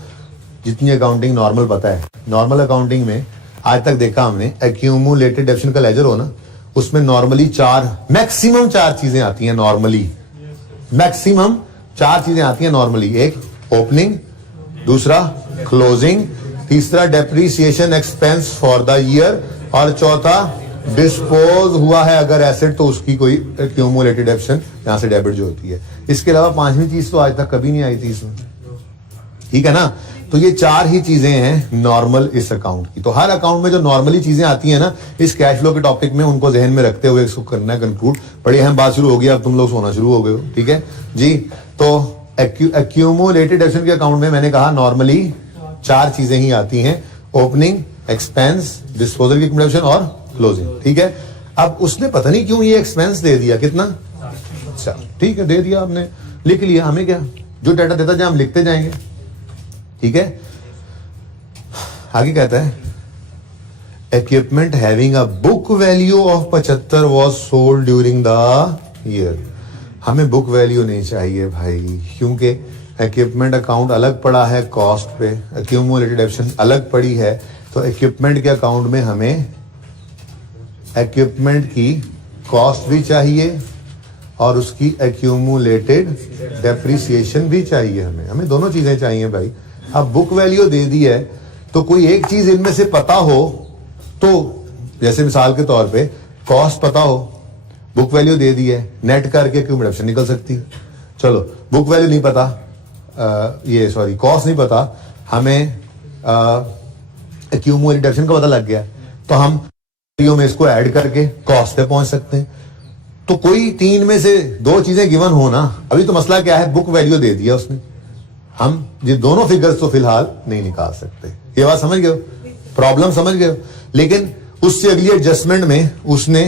जितनी अकाउंटिंग नॉर्मल पता है। नॉर्मल अकाउंटिंग में आज तक देखा हमने, एक्यूमुलेटेड डेप्रिसिएशन का लेजर हो ना, उसमें नॉर्मली 4 मैक्सिमम 4 चीजें आती हैं नॉर्मली, मैक्सिमम 4 चीजें आती हैं नॉर्मली। एक ओपनिंग, दूसरा क्लोजिंग, तीसरा depreciation expense for the year, और चौथा डिस्पोज हुआ है अगर एसेट तो उसकी कोई एक्यूमुलेटेड एक्शन यहां से डेबिट जो होती है। इसके अलावा पांचवी चीज तो आज तक कभी नहीं आई थी इसमें, ठीक है ना। तो ये चार ही चीजें हैं नॉर्मल इस अकाउंट की। तो हर अकाउंट में जो नॉर्मली चीजें आती हैं ना, इस कैश फ्लो के टॉपिक में उनको जहन में रखते हुए इसको करना है कंक्लूड। बड़ी अहम बात शुरू हो गई, अब तुम लोग सोना शुरू हो गए हो, ठीक है जी। तो एक्यूमुलेटेड एक्शन के अकाउंट में मैंने कहा नॉर्मली चार चीजें ही आती हैं, ओपनिंग, एक्सपेंस, डिस्पोजल की एक्यूमुलेशन और क्लोजिंग, ठीक है। अब उसने पता नहीं क्यों ये एक्सपेंस दे दिया, कितना, अच्छा ठीक है दे दिया, आपने लिख लिया, हमें क्या, जो डाटा देता जाए हम लिखते जाएंगे, ठीक है। आगे कहता है equipment having a book value of 75 was sold during the year. हमें बुक वैल्यू नहीं चाहिए भाई, क्योंकि इक्विपमेंट अकाउंट अलग पड़ा है कॉस्ट पे, एक्यूमुलेटेड एक्शन अलग पड़ी है। तो इक्विपमेंट के अकाउंट में हमें इक्विपमेंट की कॉस्ट भी चाहिए और उसकी एक्यूमुलेटेड डेप्रिसिएशन भी चाहिए, हमें दोनों चीजें चाहिए भाई। अब बुक वैल्यू दे दी है तो कोई एक चीज इनमें से पता हो, तो जैसे मिसाल के तौर पे कॉस्ट पता हो, बुक वैल्यू दे दी है, नेट करके एक्यूमुलेशन निकल सकती है। चलो बुक वैल्यू नहीं पता, कॉस्ट नहीं पता, हमें एक्यूमुलेटेड एक्शन का पता लग गया, तो हम में इसको ऐड करके कॉस्ट पे पहुंच सकते हैं। तो कोई तीन में से दो चीजें गिवन हो ना। अभी तो मसला क्या है, बुक वैल्यू दे दिया उसने, हम ये दोनों फिगर्स तो फिलहाल नहीं निकाल सकते। ये बात समझ गए हो, प्रॉब्लम समझ गए हो। लेकिन उससे अगली एडजस्टमेंट में उसने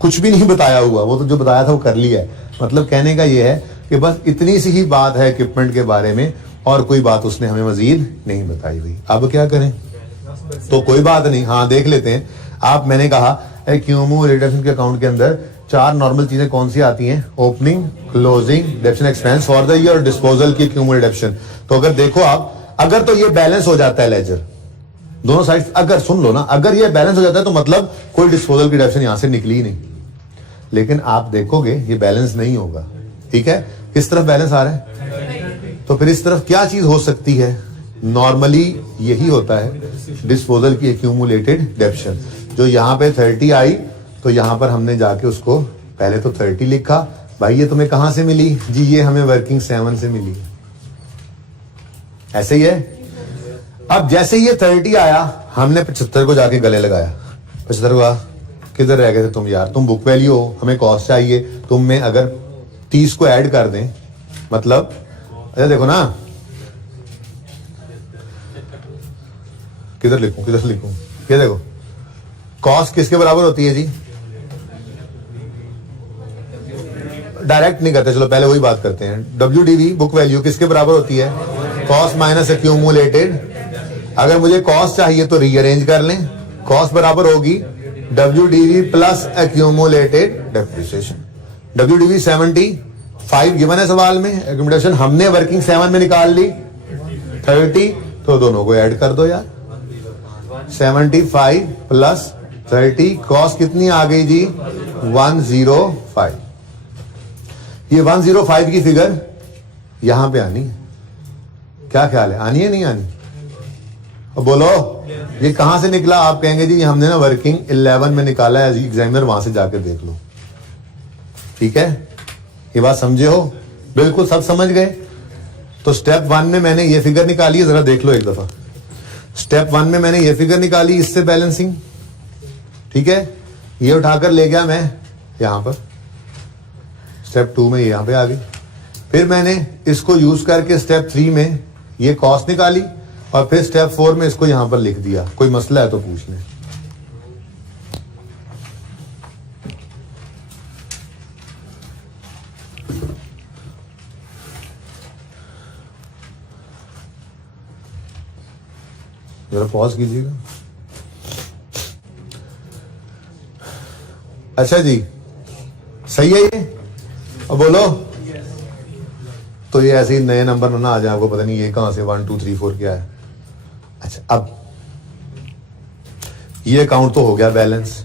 कुछ भी नहीं बताया हुआ, वो तो जो बताया था वो कर लिया है। मतलब कहने का ये है कि बस इतनी सी ही बात है इक्विपमेंट के बारे में, और कोई बात उसने हमें मजीद नहीं बताई हुई। अब क्या करें, तो कोई बात नहीं, हाँ देख लेते हैं। आप, मैंने कहा एक्यूमुलेटेड के अकाउंट के अंदर चार नॉर्मल चीजें कौन सी आती हैं, opening, closing, डेप्शन expense for the year, disposal की एक्यूमुलेटेड एक्शन। तो अगर देखो आप, अगर तो ये बैलेंस हो जाता है लेजर दोनों साइड, अगर सुन लो ना, अगर ये बैलेंस हो जाता है तो मतलब कोई डिस्पोजल की डेप्शन यहां से निकली ही नहीं। लेकिन आप देखोगे ये बैलेंस नहीं होगा, ठीक है। किस तरफ बैलेंस आ रहा है, तो फिर इस तरफ क्या चीज हो सकती है, नॉर्मली यही होता है डिस्पोजल की एक्यूमुलेटेड डेप्शन। जो यहां पे 30 आई तो यहां पर हमने जाके उसको पहले तो 30 लिखा, भाई ये तुम्हें कहां से मिली जी, ये हमें वर्किंग 7 से मिली, ऐसे ही है। अब जैसे ये 30 आया, हमने 75 को जाके गले लगाया। 75 को किधर रह गए थे तुम यार, तुम बुक वैल्यू हो, हमें कॉस्ट चाहिए, तुम में अगर 30 को ऐड कर दें, मतलब अरे देखो ना, किधर लिखूं, ये देखो कॉस्ट किसके बराबर होती है जी, डायरेक्ट नहीं करते, चलो पहले वही बात करते हैं। WDV बुक वैल्यू किसके बराबर होती है, कॉस्ट माइनस एक्यूमुलेटेड। अगर मुझे कॉस्ट चाहिए तो रीअरेंज कर लें, कॉस्ट बराबर होगी WDV plus accumulated depreciation. WDV 75 given है सवाल में, एक्यूमुलेशन हमने वर्किंग 7 में निकाल ली 30, तो दोनों को ऐड कर दो यार, 75 प्लस 30, कॉस्ट कितनी आ गई जी 105। ये 105 की फिगर यहां पे आनी है, क्या ख्याल है, आनी है नहीं आनी, अब बोलो ये कहां से निकला। आप कहेंगे जी हमने ना वर्किंग 11 में निकाला है, एग्जामिनर वहां से जाकर देख लो, ठीक है। ये बात समझे हो, बिल्कुल सब समझ गए। तो स्टेप 1 में मैंने ये फिगर निकाली है, जरा देख लो एक दफा। स्टेप 1 में मैंने ये फिगर निकाली, इससे बैलेंसिंग, ठीक है। ये उठाकर ले गया मैं यहां पर, स्टेप 2 में यहां पे आ गई। फिर मैंने इसको यूज करके स्टेप 3 में ये कॉस्ट निकाली, और फिर स्टेप 4 में इसको यहां पर लिख दिया। कोई मसला है तो पूछ लें। जरा पॉज कीजिएगा। अच्छा जी, सही है ये, अब बोलो। तो ये ऐसे ही नए नंबर ना आ जाए, आपको पता नहीं ये कहां से 1 2 3 4 क्या है। अच्छा, अब ये अकाउंट तो हो गया बैलेंस,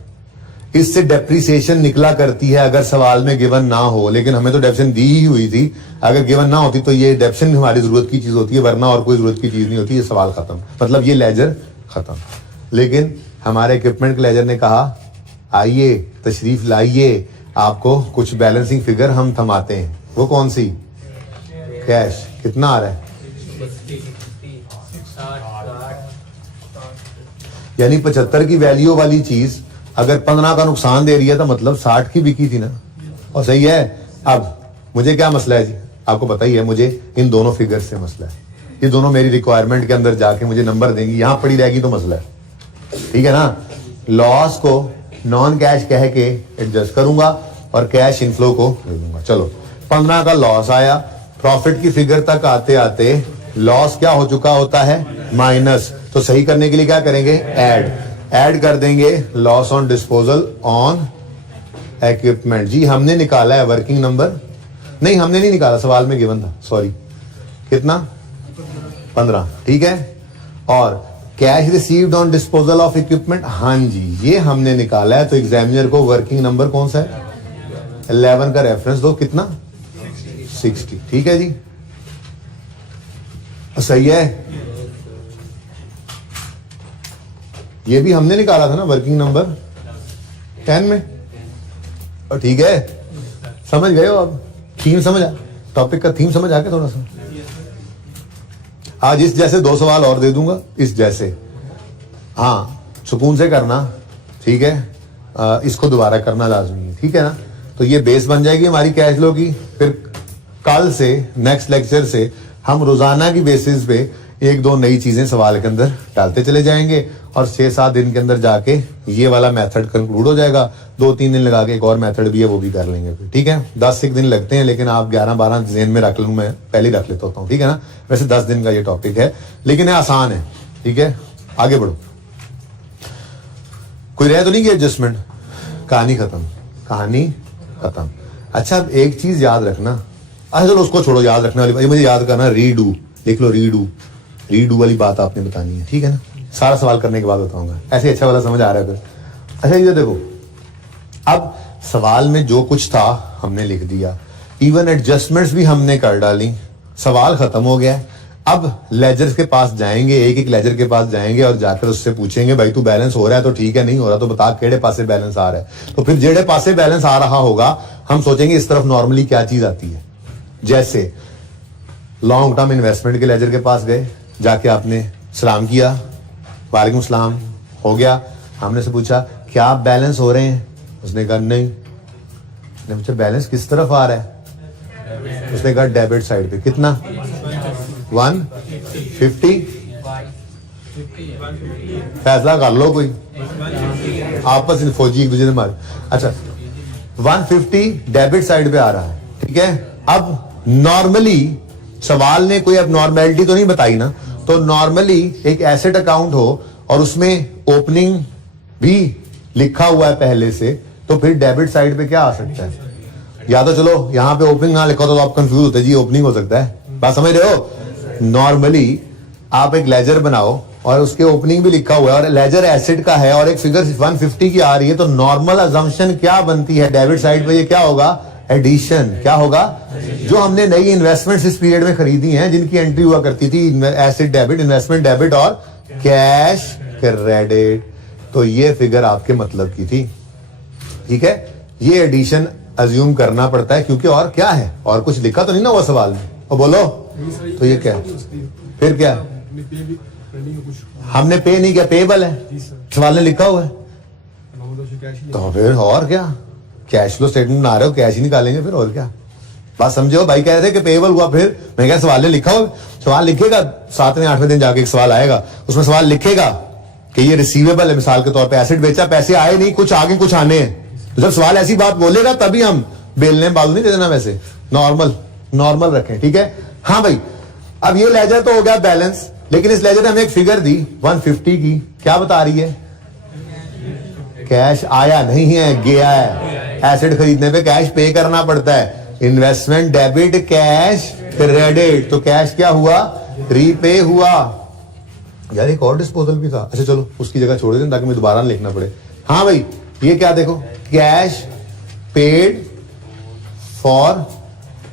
इससे डेप्रिसिएशन निकला करती है अगर सवाल में गिवन ना हो, लेकिन हमें तो डेप्रिसिएशन दी ही हुई थी। अगर गिवन ना होती तो ये डेप्रिसिएशन हमारी जरूरत की चीज होती है, वरना और कोई जरूरत की चीज नहीं होती। ये सवाल खत्म, मतलब ये लेजर खत्म। लेकिन हमारे इक्विपमेंट के लेजर ने कहा आइए तशरीफ लाइए, आपको कुछ बैलेंसिंग फिगर हम थमाते हैं। वो कौन सी? कैश। कितना आ रहा है? यानी 75 की वैल्यू वाली चीज अगर 15 का नुकसान दे रही है तो मतलब 60 की बिकी थी ना, और सही है। अब मुझे क्या मसला है जी, आपको पता ही है, मुझे इन दोनों फिगर से मसला है। ये दोनों मेरी रिक्वायरमेंट के अंदर जाके मुझे नंबर देंगी, यहां पड़ी रहेगी तो मसला है, ठीक है ना। लॉस को नॉन कैश कह के एडजस्ट करूंगा और कैश इनफ्लो को दे दूंगा। चलो 15 का लॉस आया, प्रॉफिट की फिगर तक आते आते लॉस क्या हो चुका होता है? माइनस। तो सही करने के लिए क्या करेंगे? ऐड कर देंगे loss on disposal on equipment. जी हमने निकाला है वर्किंग नंबर, नहीं हमने नहीं निकाला, सवाल में गिवन था, सॉरी। कितना? 15, ठीक है। और cash received on disposal of equipment, हाँ जी ये हमने निकाला है। तो एग्जामिनर को वर्किंग नंबर कौन सा है? 11 का रेफरेंस दो। कितना? 60, ठीक है जी, सही है। ये भी हमने निकाला था ना वर्किंग नंबर 10 में, और ठीक है। समझ गए हो? अब थीम समझ आ, टॉपिक का थीम समझ आ गया थोड़ा सा। आज इस जैसे 2 सवाल और दे दूंगा, इस जैसे, हाँ सुकून से करना, ठीक है। इसको दोबारा करना लाजमी है, ठीक है ना। तो ये बेस बन जाएगी हमारी कैश फ्लो की। फिर कल से नेक्स्ट लेक्चर से हम रोजाना की बेसिस पे 1-2 नई चीजें सवाल के अंदर डालते चले जाएंगे, और 6-7 दिन के अंदर जाके ये वाला मेथड कंक्लूड हो जाएगा। 2-3 दिन लगा के एक और मेथड भी है वो भी कर लेंगे फिर, ठीक है। 10 दिन लगते हैं, लेकिन आप 11-12 जेन में रख लूँ, मैं पहले ही रख लेता हूँ, ठीक है ना। वैसे 10 दिन का ये टॉपिक है, लेकिन ये आसान है, ठीक है। आगे बढ़ो। कोई रह तो नहीं गया एडजस्टमेंट? कहानी खत्म, कहानी खत्म। अच्छा अब एक चीज याद रखना, अच्छा चलो उसको छोड़ो, याद रखने वाली, मुझे याद करना, रीडू लिख लो, रीडू वाली बात आपने बतानी है, ठीक है ना। सारा सवाल करने के बाद बताऊंगा, ऐसे अच्छा वाला समझ आ रहा है फिर। अच्छा ये देखो, अब सवाल में जो कुछ था हमने लिख दिया, इवन एडजस्टमेंट्स भी हमने कर डाली, सवाल खत्म हो गया। अब लेजर के पास जाएंगे, एक लेजर के पास जाएंगे और जाकर उससे पूछेंगे भाई तू बैलेंस हो रहा है तो ठीक है, नहीं हो रहा तो बता केड़े पासे बैलेंस आ रहा है। तो फिर जेड़े पासे बैलेंस आ रहा होगा हम सोचेंगे इस तरफ नॉर्मली क्या चीज आती है। जैसे लॉन्ग टर्म इन्वेस्टमेंट के लेजर के पास गए, जाके आपने सलाम किया, वालेकुम सलाम, हो गया। हमने से पूछा क्या आप बैलेंस हो रहे हैं? उसने कहा नहीं। ने पूछा बैलेंस किस तरफ आ रहा है? उसने कहा डेबिट साइड पे। कितना? 150। फैसला कर लो कोई, आपस में फौजी एक दूसरे से मारे। अच्छा 150 डेबिट साइड पे आ रहा है, ठीक है। अब नॉर्मली सवाल ने कोई अब नॉर्मेलिटी तो नहीं बताई ना, तो नॉर्मली एक एसेट अकाउंट हो और उसमें ओपनिंग भी लिखा हुआ है पहले से, तो फिर डेबिट साइड पे क्या आ सकता है? या तो चलो यहां पे ओपनिंग ना लिखा तो आप कंफ्यूज होते जी ओपनिंग हो सकता है, बात समझ रहे हो। नॉर्मली आप एक लेजर बनाओ और उसके ओपनिंग भी लिखा हुआ है और लेजर एसेट का है और एक फिगर 150 की आ रही है, तो नॉर्मल अजम्पशन क्या बनती है? डेबिट साइड पे ये क्या होगा? एडिशन। क्या होगा? जो हमने नई इन्वेस्टमेंट्स इस पीरियड में खरीदी हैं, जिनकी एंट्री हुआ करती थी एसेट डेबिट, इन्वेस्टमेंट डेबिट और कैश क्रेडिट, तो ये फिगर आपके मतलब की थी, ठीक है। ये एडिशन अज्यूम करना पड़ता है क्योंकि और क्या है, और कुछ लिखा तो नहीं ना वो सवाल में, और बोलो तो ये क्या है? फिर क्या हमने पे नहीं किया, पेबल है, सवाल ने लिखा हुआ है, तो फिर और क्या? कैश फ्लो स्टेटमेंट बना रहे हो, कैश ही निकालेंगे फिर, और क्या? बात समझो। भाई कह रहे थे कि पेबल हुआ, फिर मैं क्या सवाल ने लिखा हुआ, सवाल लिखेगा 7वें 8वें दिन जाके एक सवाल आएगा, उसमें सवाल लिखेगा कि ये रिसीवेबल है, मिसाल के तौर पे एसेट बेचा, पैसे आए नहीं, कुछ आगे कुछ आने हैं, तो जब सवाल ऐसी बात बोलेगा तभी हम बेलने बाजू नहीं दे देना, वैसे नॉर्मल रखें, ठीक है। हाँ भाई अब ये लेजर तो हो गया बैलेंस, लेकिन इस लेजर ने हमें एक फिगर दी 150 की, क्या बता रही है? कैश आया नहीं है, गया है। एसेट खरीदने पे कैश पे करना पड़ता है, इन्वेस्टमेंट डेबिट कैश क्रेडिट, तो कैश क्या हुआ? रीपे हुआ। यार एक और डिस्पोजल भी था, अच्छा चलो उसकी जगह छोड़ दें ताकि मैं दोबारा लिखना पड़े। हाँ भाई ये क्या देखो, cash paid for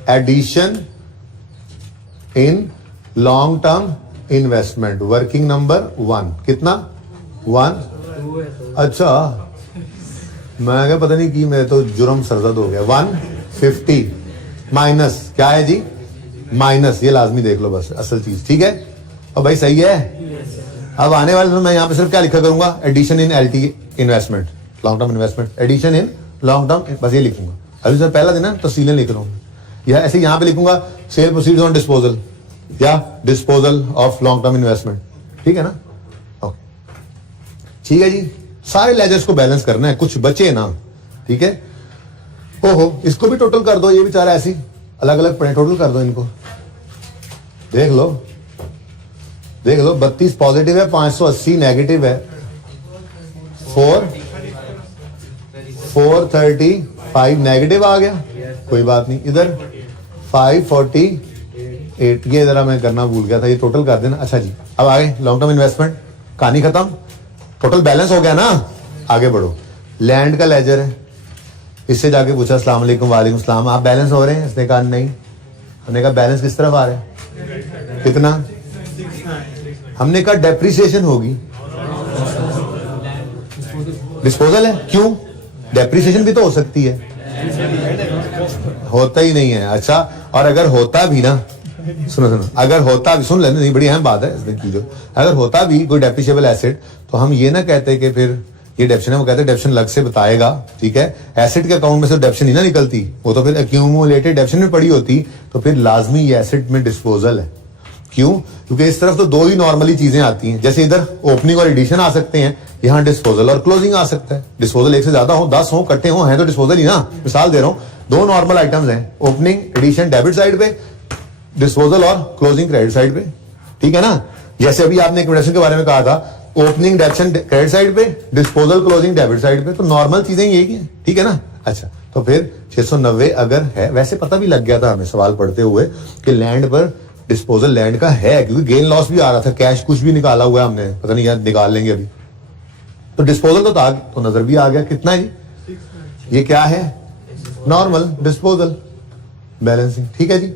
addition in long term investment, working number 1, कितना 1। अच्छा मैं क्या पता नहीं कि मेरे तो जुर्म सरजद हो गया। 150 माइनस क्या है जी, माइनस, ये लाजमी देख लो बस असल चीज, ठीक है। और भाई सही है। अब आने वाले में मैं यहाँ पे सिर्फ क्या लिखा करूंगा, addition in LT investment, long term investment, addition in long term, बस ये लिखूंगा। अभी सर पहला दिन है तफसीलें लिख रहा हूँ, या ऐसे यहाँ पे लिखूंगा सेल प्रोसीड्स ऑन डिस्पोजल या disposal of long term investment, ठीक है ना। ओके ठीक है जी, सारे लेजर्स को बैलेंस करना है, कुछ बचे ना, ठीक है। ओहो इसको भी टोटल कर दो, ये बेचारा ऐसी अलग अलग पड़े, टोटल कर दो इनको, देख लो 32 पॉजिटिव है, 580 नेगेटिव है, 435 नेगेटिव आ गया, कोई बात नहीं। इधर 548, ये जरा मैं करना भूल गया था, ये टोटल कर देना। अच्छा जी अब आगे लॉन्ग टर्म इन्वेस्टमेंट, कहानी खत्म, टोटल बैलेंस हो गया ना। आगे बढ़ो, लैंड का लेजर है, इससे जाके पूछा अस्सलाम वालेकुम, वालेकुम सलाम, आप बैलेंस हो रहे हैं? इसने कहा नहीं। हमने कहा बैलेंस किस तरफ आ रहा है, कितना? हमने कहा डेप्रिसिएशन होगी, डिस्पोजल है, क्यों? डेप्रिसिएशन भी तो हो सकती है, होता ही नहीं है। अच्छा और अगर होता भी ना, सुनो अगर होता भी, सुन लेना, नहीं बड़ी अहम बात है इसमें की जो, अगर होता भी कोई डेप्रिशिएबल एसेट, तो हम ये ना कहते कि फिर ये डेप्शन है, वो कहते हैं डेप्शन अलग से बताएगा, ठीक है। एसेट के अकाउंट में से डेप्शन ही ना निकलती, वो तो फिर एक्यूमुलेटेड डेप्शन में पड़ी होती, तो फिर लाजमी ये एसेट में डिस्पोजल है। क्यों? क्योंकि इस तरफ तो दो ही नॉर्मली चीजें आती हैं, जैसे इधर ओपनिंग और एडिशन आ सकते हैं, यहाँ डिस्पोजल और क्लोजिंग आ सकता है। डिस्पोजल एक से ज्यादा हो, 10 हो, इकट्ठे हो, हैं तो डिस्पोजल ही ना। मिसाल दे रहा हूं, दो नॉर्मल आइटम्स हैं, ओपनिंग एडिशन डेबिट साइड पे, डिस्पोजल और क्लोजिंग क्रेडिट साइड पे, ठीक है ना। जैसे अभी आपने इक्विडेशन के बारे में कहा था, ओपनिंग डेप्शन क्रेडिट साइड पे, डिस्पोजल क्लोजिंग डेबिट साइड पे, तो नॉर्मल चीजें यही है, ठीक है ना। अच्छा तो फिर 690 अगर है, वैसे पता भी लग गया था हमें सवाल पढ़ते हुए कि लैंड पर डिस्पोजल लैंड का है, क्योंकि गेन लॉस भी आ रहा था, कैश कुछ भी निकाला हुआ है हमने, पता नहीं यार निकाल लेंगे अभी, तो डिस्पोजल तो था, तो नजर भी आ गया। कितना है जी, ये क्या है, नॉर्मल डिस्पोजल बैलेंसिंग, ठीक है जी।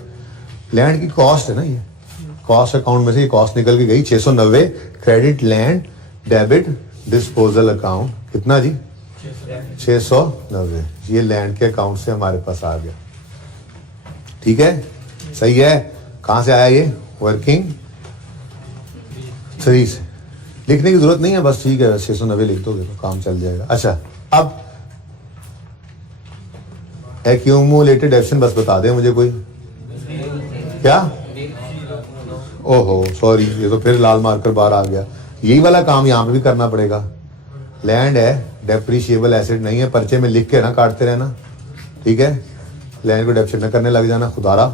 लैंड की कॉस्ट है ना, ये कॉस्ट अकाउंट में से ये कॉस्ट निकल के गई 690, credit land debit disposal account, कितना जी 690, ये लैंड के अकाउंट से हमारे पास आ गया, ठीक है, सही है। कहां से आया ये, वर्किंग 3 से, लिखने की जरूरत नहीं है, बस ठीक है 690 लिख दोगे तो काम चल जाएगा। अच्छा अब एक्यूमुलेटेड डेप्शन बस बता दे मुझे कोई, क्या? ओहो सॉरी, ये तो फिर लाल मार्कर बाहर आ गया, यही वाला काम यहाँ पे भी करना पड़ेगा। लैंड है, डेप्रिशिएबल एसेट नहीं है, पर्चे में लिख के ना काटते रहना, ठीक है। लैंड को डेप्रिशिएट न करने लग जाना खुदारा,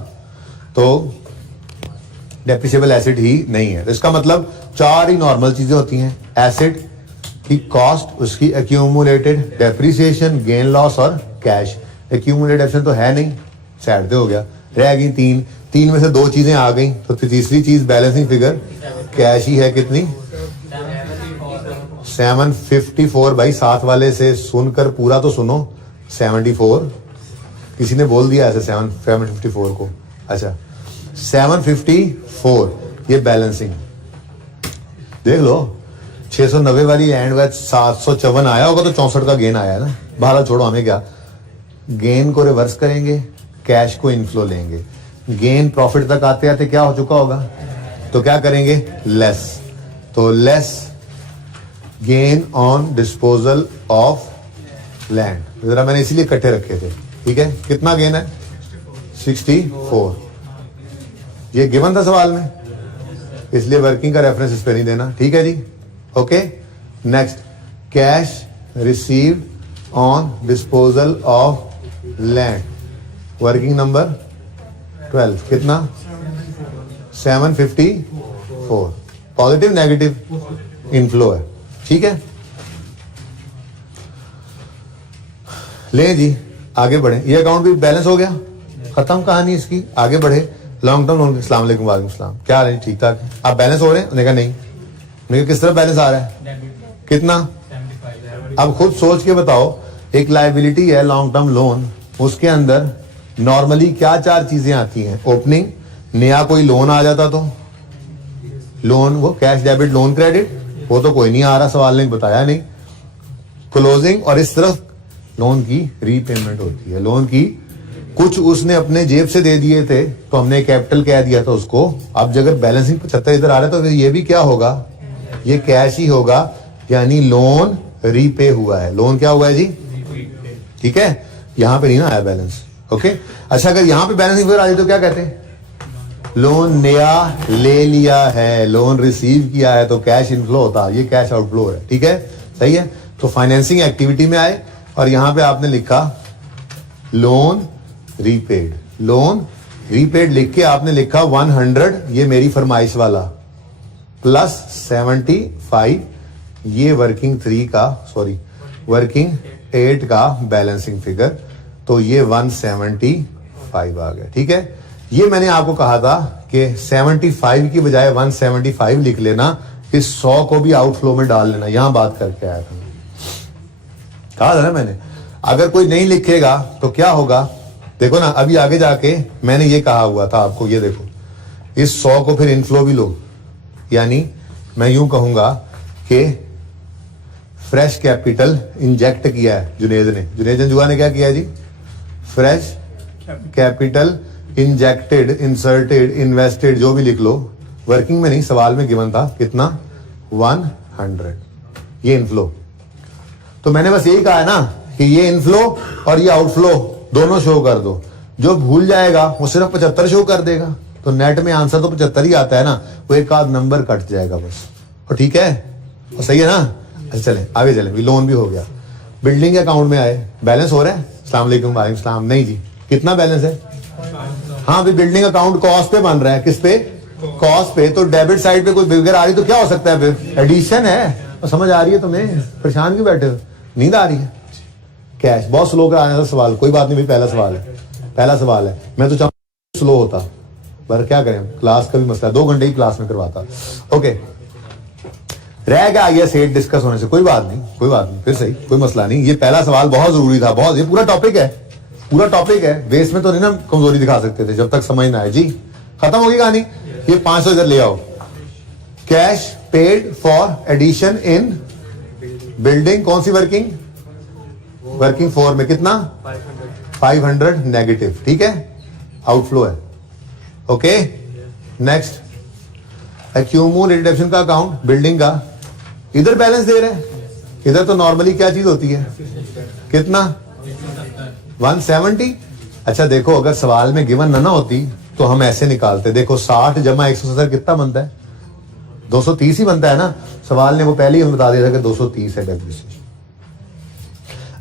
तो डेप्रिशिएबल एसेट ही नहीं है। तो इसका मतलब 4 ही नॉर्मल चीजें होती हैं, एसेट की कॉस्ट, उसकी एक्यूमुलेटेड डेप्रिसिएशन, गेन लॉस और कैश। एक्यूमुलेटेड डेप्रिसिएशन तो है नहीं, साइड पे हो गया, रह गई 3 में से 2 चीजें आ गई, तो तीसरी चीज बैलेंसिंग फिगर कैश ही है, कितनी 754। भाई साथ वाले से सुनकर पूरा तो सुनो, 74 किसी ने बोल दिया ऐसे 754 को, अच्छा 754 ये बैलेंसिंग देख लो। 690 वाली लैंड वैच 754 आया होगा, तो 64 का गेन आया है ना। बहरहाल छोड़ो, हमें क्या, गेन को रिवर्स करेंगे, कैश को इनफ्लो लेंगे। गेन प्रॉफिट तक आते आते क्या हो चुका होगा, तो क्या करेंगे, लेस, तो less gain on disposal of land. जरा मैंने इसीलिए इकट्ठे रखे थे, ठीक है। कितना गेन है, 64, ये गिवन था सवाल में, इसलिए वर्किंग का रेफरेंस इस पे नहीं देना, ठीक है जी। Okay next, cash received on disposal of land, working number 12, कितना 754, पॉजिटिव नेगेटिव इनफ्लो है, ठीक है। ले जी आगे बढ़े, ये अकाउंट भी बैलेंस हो गया, खत्म कहानी इसकी, आगे बढ़े। लॉन्ग टर्म लोन, अस्सलाम वालेकुम, वालेकुम सलाम, क्या हाल है, ठीक ठाक, आप बैलेंस हो रहे हैं? उन्होंने कहा नहीं। उन्होंने कहा किस तरह बैलेंस आ रहा है, कितना, अब खुद सोच के बताओ, एक लायबिलिटी है लॉन्ग टर्म लोन, उसके अंदर नॉर्मली क्या 4 चीजें आती हैं? ओपनिंग, नया कोई लोन आ जाता तो लोन, वो कैश डेबिट लोन क्रेडिट, वो तो कोई नहीं आ रहा, सवाल ने बताया नहीं। क्लोजिंग, और इस तरफ लोन की रीपेमेंट होती है। लोन की कुछ उसने अपने जेब से दे दिए थे तो हमने कैपिटल कह दिया था उसको। अब अगर बैलेंसिंग 75 इधर आ रहा है तो फिर ये भी क्या होगा? ये कैश ही होगा, यानी लोन रीपे हुआ है। लोन क्या हुआ है जी? ठीक है, यहां पे नहीं ना आया बैलेंस। ओके, अच्छा अगर यहां पे बैलेंसिंग फिगर आ जाए तो क्या कहते हैं? लोन नया ले लिया है, लोन रिसीव किया है, तो कैश इनफ्लो होता, ये कैश आउटफ्लो है। ठीक है, सही है। तो फाइनेंसिंग एक्टिविटी में आए और यहां पे आपने लिखा लोन रीपेड। लोन रीपेड लिख के आपने लिखा 100, ये मेरी फरमाइश वाला, प्लस 75 ये वर्किंग 8 का बैलेंसिंग फिगर, तो ये 175 आ गया। ठीक है, ये मैंने आपको कहा था कि 75 की बजाय 175 लिख लेना, इस 100 को भी आउटफ्लो में डाल लेना। यहां बात करके आया था, कहा था ना मैंने। अगर कोई नहीं लिखेगा तो क्या होगा? देखो ना, अभी आगे जाके मैंने ये कहा हुआ था आपको, ये देखो, इस 100 को फिर इनफ्लो भी लो, यानी मैं यूं कहूंगा कि फ्रेश कैपिटल इंजेक्ट किया है जुनेद ने। जुनेद जंजुआ ने क्या किया जी? Fresh capital injected, inserted, invested, जो भी लिख लो, वर्किंग में नहीं, सवाल में गिवन था कितना? 100, ये इनफ्लो। तो मैंने बस यही कहा है ना कि ये इनफ्लो और ये आउटफ्लो दोनों शो कर दो। जो भूल जाएगा वो सिर्फ 75 शो कर देगा, तो नेट में आंसर तो 75 ही आता है ना, वो एक आध नंबर कट जाएगा बस। और ठीक है, और सही है ना? अच्छा चले आगे चले, लोन भी हो गया। बिल्डिंग के अकाउंट में आए, बैलेंस हो रहा है? अस्सलाम वालेकुम। वालेकुम सलाम। नहीं जी, कितना बैलेंस है? हाँ भी बिल्डिंग अकाउंट कॉस्ट पे बन रहा है। किस पे? कॉस्ट पे। तो डेबिट साइड पे कोई फिगर आ रही तो क्या हो सकता है? फिर एडिशन है। तो समझ आ रही है तुम्हें? परेशान क्यों बैठे हो? नींद आ रही है? कैश बहुत स्लो का आने था सवाल, कोई बात नहीं भाई, पहला सवाल है। मैं तो चाहूँ स्लो होता, पर क्या करें, क्लास का भी मसला है, 2 घंटे ही क्लास में करवाता। ओके, रह गया आगे सेट डिस्कस होने से, कोई बात नहीं, फिर सही, कोई मसला नहीं। ये पहला सवाल बहुत जरूरी था, बहुत, ये पूरा टॉपिक है, बेस में तो नहीं ना कमजोरी दिखा सकते थे जब तक समझ ना आए। जी खत्म होगी कहानी। ये 500 इधर ले आओ। Cash paid for addition in building, कौन सी वर्किंग? वर्किंग 4 में कितना? 500 नेगेटिव। ठीक है, आउटफ्लो है। ओके, नेक्स्ट एक्यूमुलेटेड रिडक्शन का अकाउंट, बिल्डिंग का, इधर बैलेंस दे रहे हैं। इधर तो नॉर्मली क्या चीज होती है? कितना? 170। अच्छा देखो, अगर सवाल में गिवन ना होती तो हम ऐसे निकालते, देखो 60 जमा 170 कितना बनता है? 230 ही बनता है ना। सवाल ने वो पहले ही हमें बता दिया था कि 230 है डेप्रिसिएशन।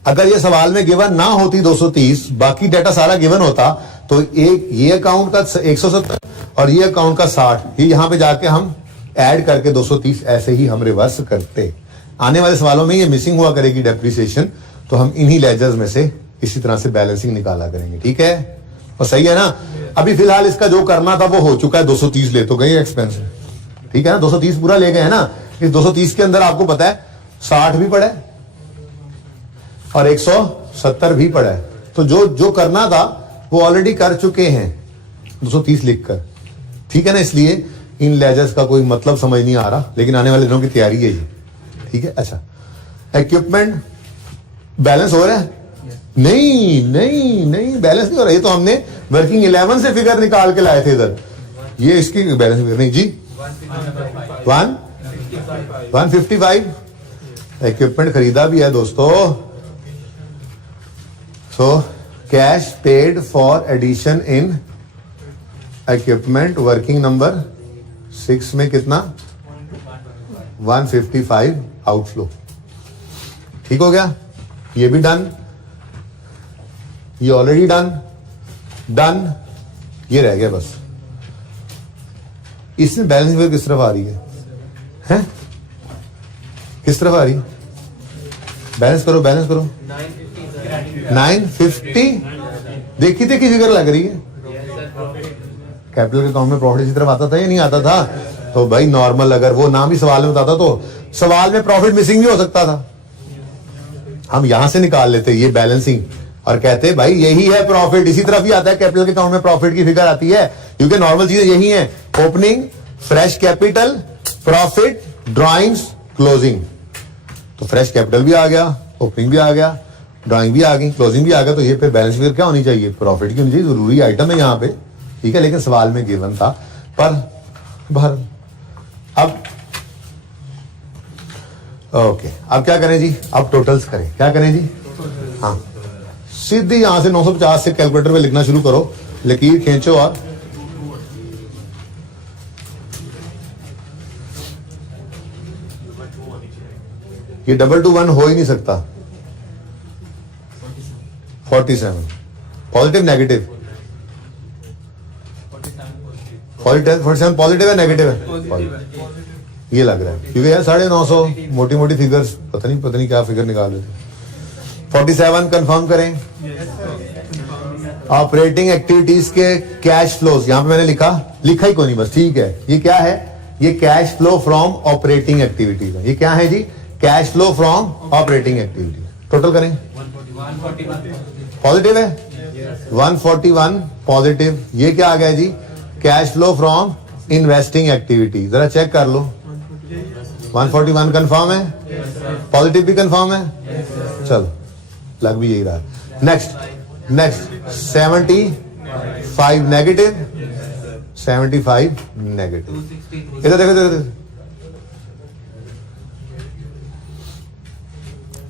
अगर ये सवाल में गिवन ना होती 230, बाकी डाटा सारा गिवन होता, तो एक ये अकाउंट का 170 और ये अकाउंट का 60, ये यहां पे जाके हम ऐड करके 230 ऐसे ही हम रिवर्स करते। आने वाले सवालों में ये मिसिंग हुआ करेगी डेप्रिसिएशन, तो हम इन्हीं लेजर्स में से इसी तरह से बैलेंसिंग निकाला करेंगे। ठीक है, और सही है ना? अभी फिलहाल इसका जो करना था वो हो चुका है। 230 ले तो गए एक्सपेंस, ठीक है ना? 230 पूरा ले गए हैं ना। इस 230 के अंदर आपको पता है 60 भी पड़ा है और 170 भी पड़ा है, तो जो करना था वो ऑलरेडी कर चुके हैं 230 लिखकर। ठीक है ना? इसलिए इन लेजर्स का कोई मतलब समझ नहीं आ रहा, लेकिन आने वाले दिनों की तैयारी है ये। ठीक है, अच्छा इक्विपमेंट बैलेंस हो रहा है? नहीं बैलेंस नहीं हो रहा। ये तो हमने वर्किंग 11 से फिगर निकाल के लाए थे इधर, ये इसकी बैलेंस फिगर नहीं जी। 155 इक्विपमेंट खरीदा भी है दोस्तों। So cash paid for addition in equipment, working number 6 में कितना? 155 आउटफ्लो। ठीक हो गया, ये भी डन, ये ऑलरेडी डन, ये रह गया बस। इसमें बैलेंस फिगर किस तरफ आ रही है? हैं? किस तरफ आ रही है? बैलेंस करो 950। देखी फिगर लग रही है। कैपिटल के अकाउंट में प्रॉफिट इसी तरफ आता था या नहीं आता था? तो भाई नॉर्मल, अगर वो नाम भी सवाल में बताता तो सवाल में प्रॉफिट मिसिंग भी हो सकता था। हम यहां से निकाल लेते ये बैलेंसिंग और कहते भाई यही है प्रॉफिट, इसी तरफ ही आता है कैपिटल के अकाउंट में प्रॉफिट की फिगर आती है, क्योंकि नॉर्मल चीजें यही है, opening, fresh capital, profit, drawings, closing. तो फ्रेश कैपिटल भी आ गया, ओपनिंग भी आ गया, ड्राइंग भी आ गई, क्लोजिंग भी आ गया, तो ये फिर बैलेंस फिगर क्या होनी चाहिए, प्रॉफिट की होनी चाहिए, जरूरी आइटम है यहाँ पे, ठीक है, लेकिन सवाल में गिवन था। पर भर अब ओके, अब क्या करें जी, अब टोटल्स करें, क्या करें जी, हाँ सीधी यहां से 950 से कैलकुलेटर पे लिखना शुरू करो, लकीर खींचो और ये 221 हो ही नहीं सकता। 47 पॉजिटिव नेगेटिव, 47 पॉजिटिव है नेगेटिव है, ये लग रहा है, क्योंकि यार 950 मोटी मोटी फिगर्स पता नहीं क्या फिगर निकाल रहे थे। 47 कंफर्म करें। ऑपरेटिंग एक्टिविटीज के कैश फ्लोज, यहां पे मैंने लिखा ही कोई नहीं, बस ठीक है। ये क्या है, ये cash flow from operating activities है। ये क्या है जी, cash flow from operating activities. Total करें, पॉजिटिव है 141 पॉजिटिव। ये क्या आ गया जी, cash flow from investing activity. जरा चेक कर लो, 141 कंफर्म है, पॉजिटिव भी कंफर्म है, चलो लग भी यही रहा। Next 75 negative, 75 negative. इधर देखो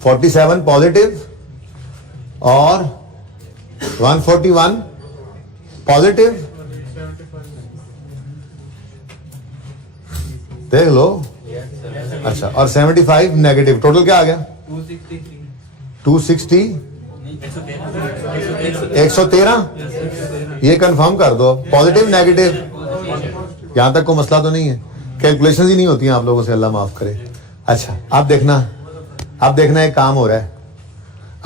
47 पॉजिटिव और 141 पॉजिटिव, देख लो। अच्छा, और 75 नेगेटिव, टोटल क्या आ गया, 260 113। ये कंफर्म कर दो, पॉजिटिव नेगेटिव, यहां तक कोई मसला तो नहीं है, कैलकुलेशन ही नहीं होती हैं आप लोगों से, अल्लाह माफ करे। अच्छा, आप देखना एक काम हो रहा है,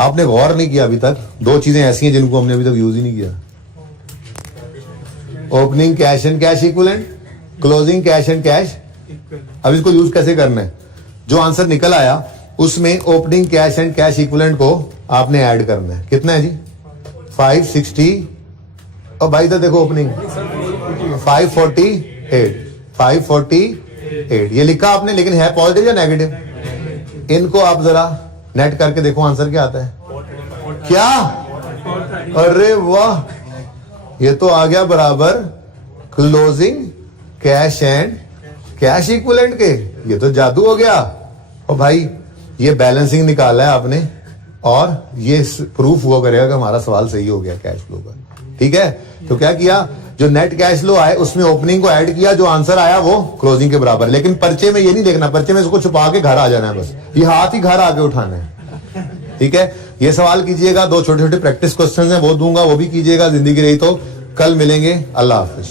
आपने गौर नहीं किया अभी तक, दो चीजें ऐसी हैं जिनको हमने अभी तक यूज ही नहीं किया। Opening cash and cash equivalent, closing cash and cash. अब इसको यूज कैसे करना है, जो आंसर निकल आया उसमें opening cash and cash equivalent को आपने ऐड करना है। कितना है जी, 560, और भाई इधर देखो ओपनिंग 548। ये लिखा आपने, लेकिन है पॉजिटिव या नेगेटिव, इनको आप जरा नेट करके देखो आंसर क्या आता है। क्या, अरे वाह, ये तो आ गया बराबर closing cash and cash equivalent के। ये तो जादू हो गया। और भाई ये बैलेंसिंग निकाला है आपने, और ये प्रूफ हुआ करेगा कि हमारा सवाल सही हो गया कैश फ्लो का, ठीक है। तो क्या किया, जो नेट कैश फ्लो आए उसमें ओपनिंग को ऐड किया, जो आंसर आया वो क्लोजिंग के बराबर। लेकिन पर्चे में ये नहीं देखना, पर्चे में इसको छुपा के घर आ जाना है, बस ये हाथ ही घर आके उठाना है, ठीक है। ये सवाल कीजिएगा, दो छोटे छोटे प्रैक्टिस क्वेश्चन हैं वो दूंगा, वो भी कीजिएगा, जिंदगी रही तो। कल मिलेंगे, अल्लाह हाफिज।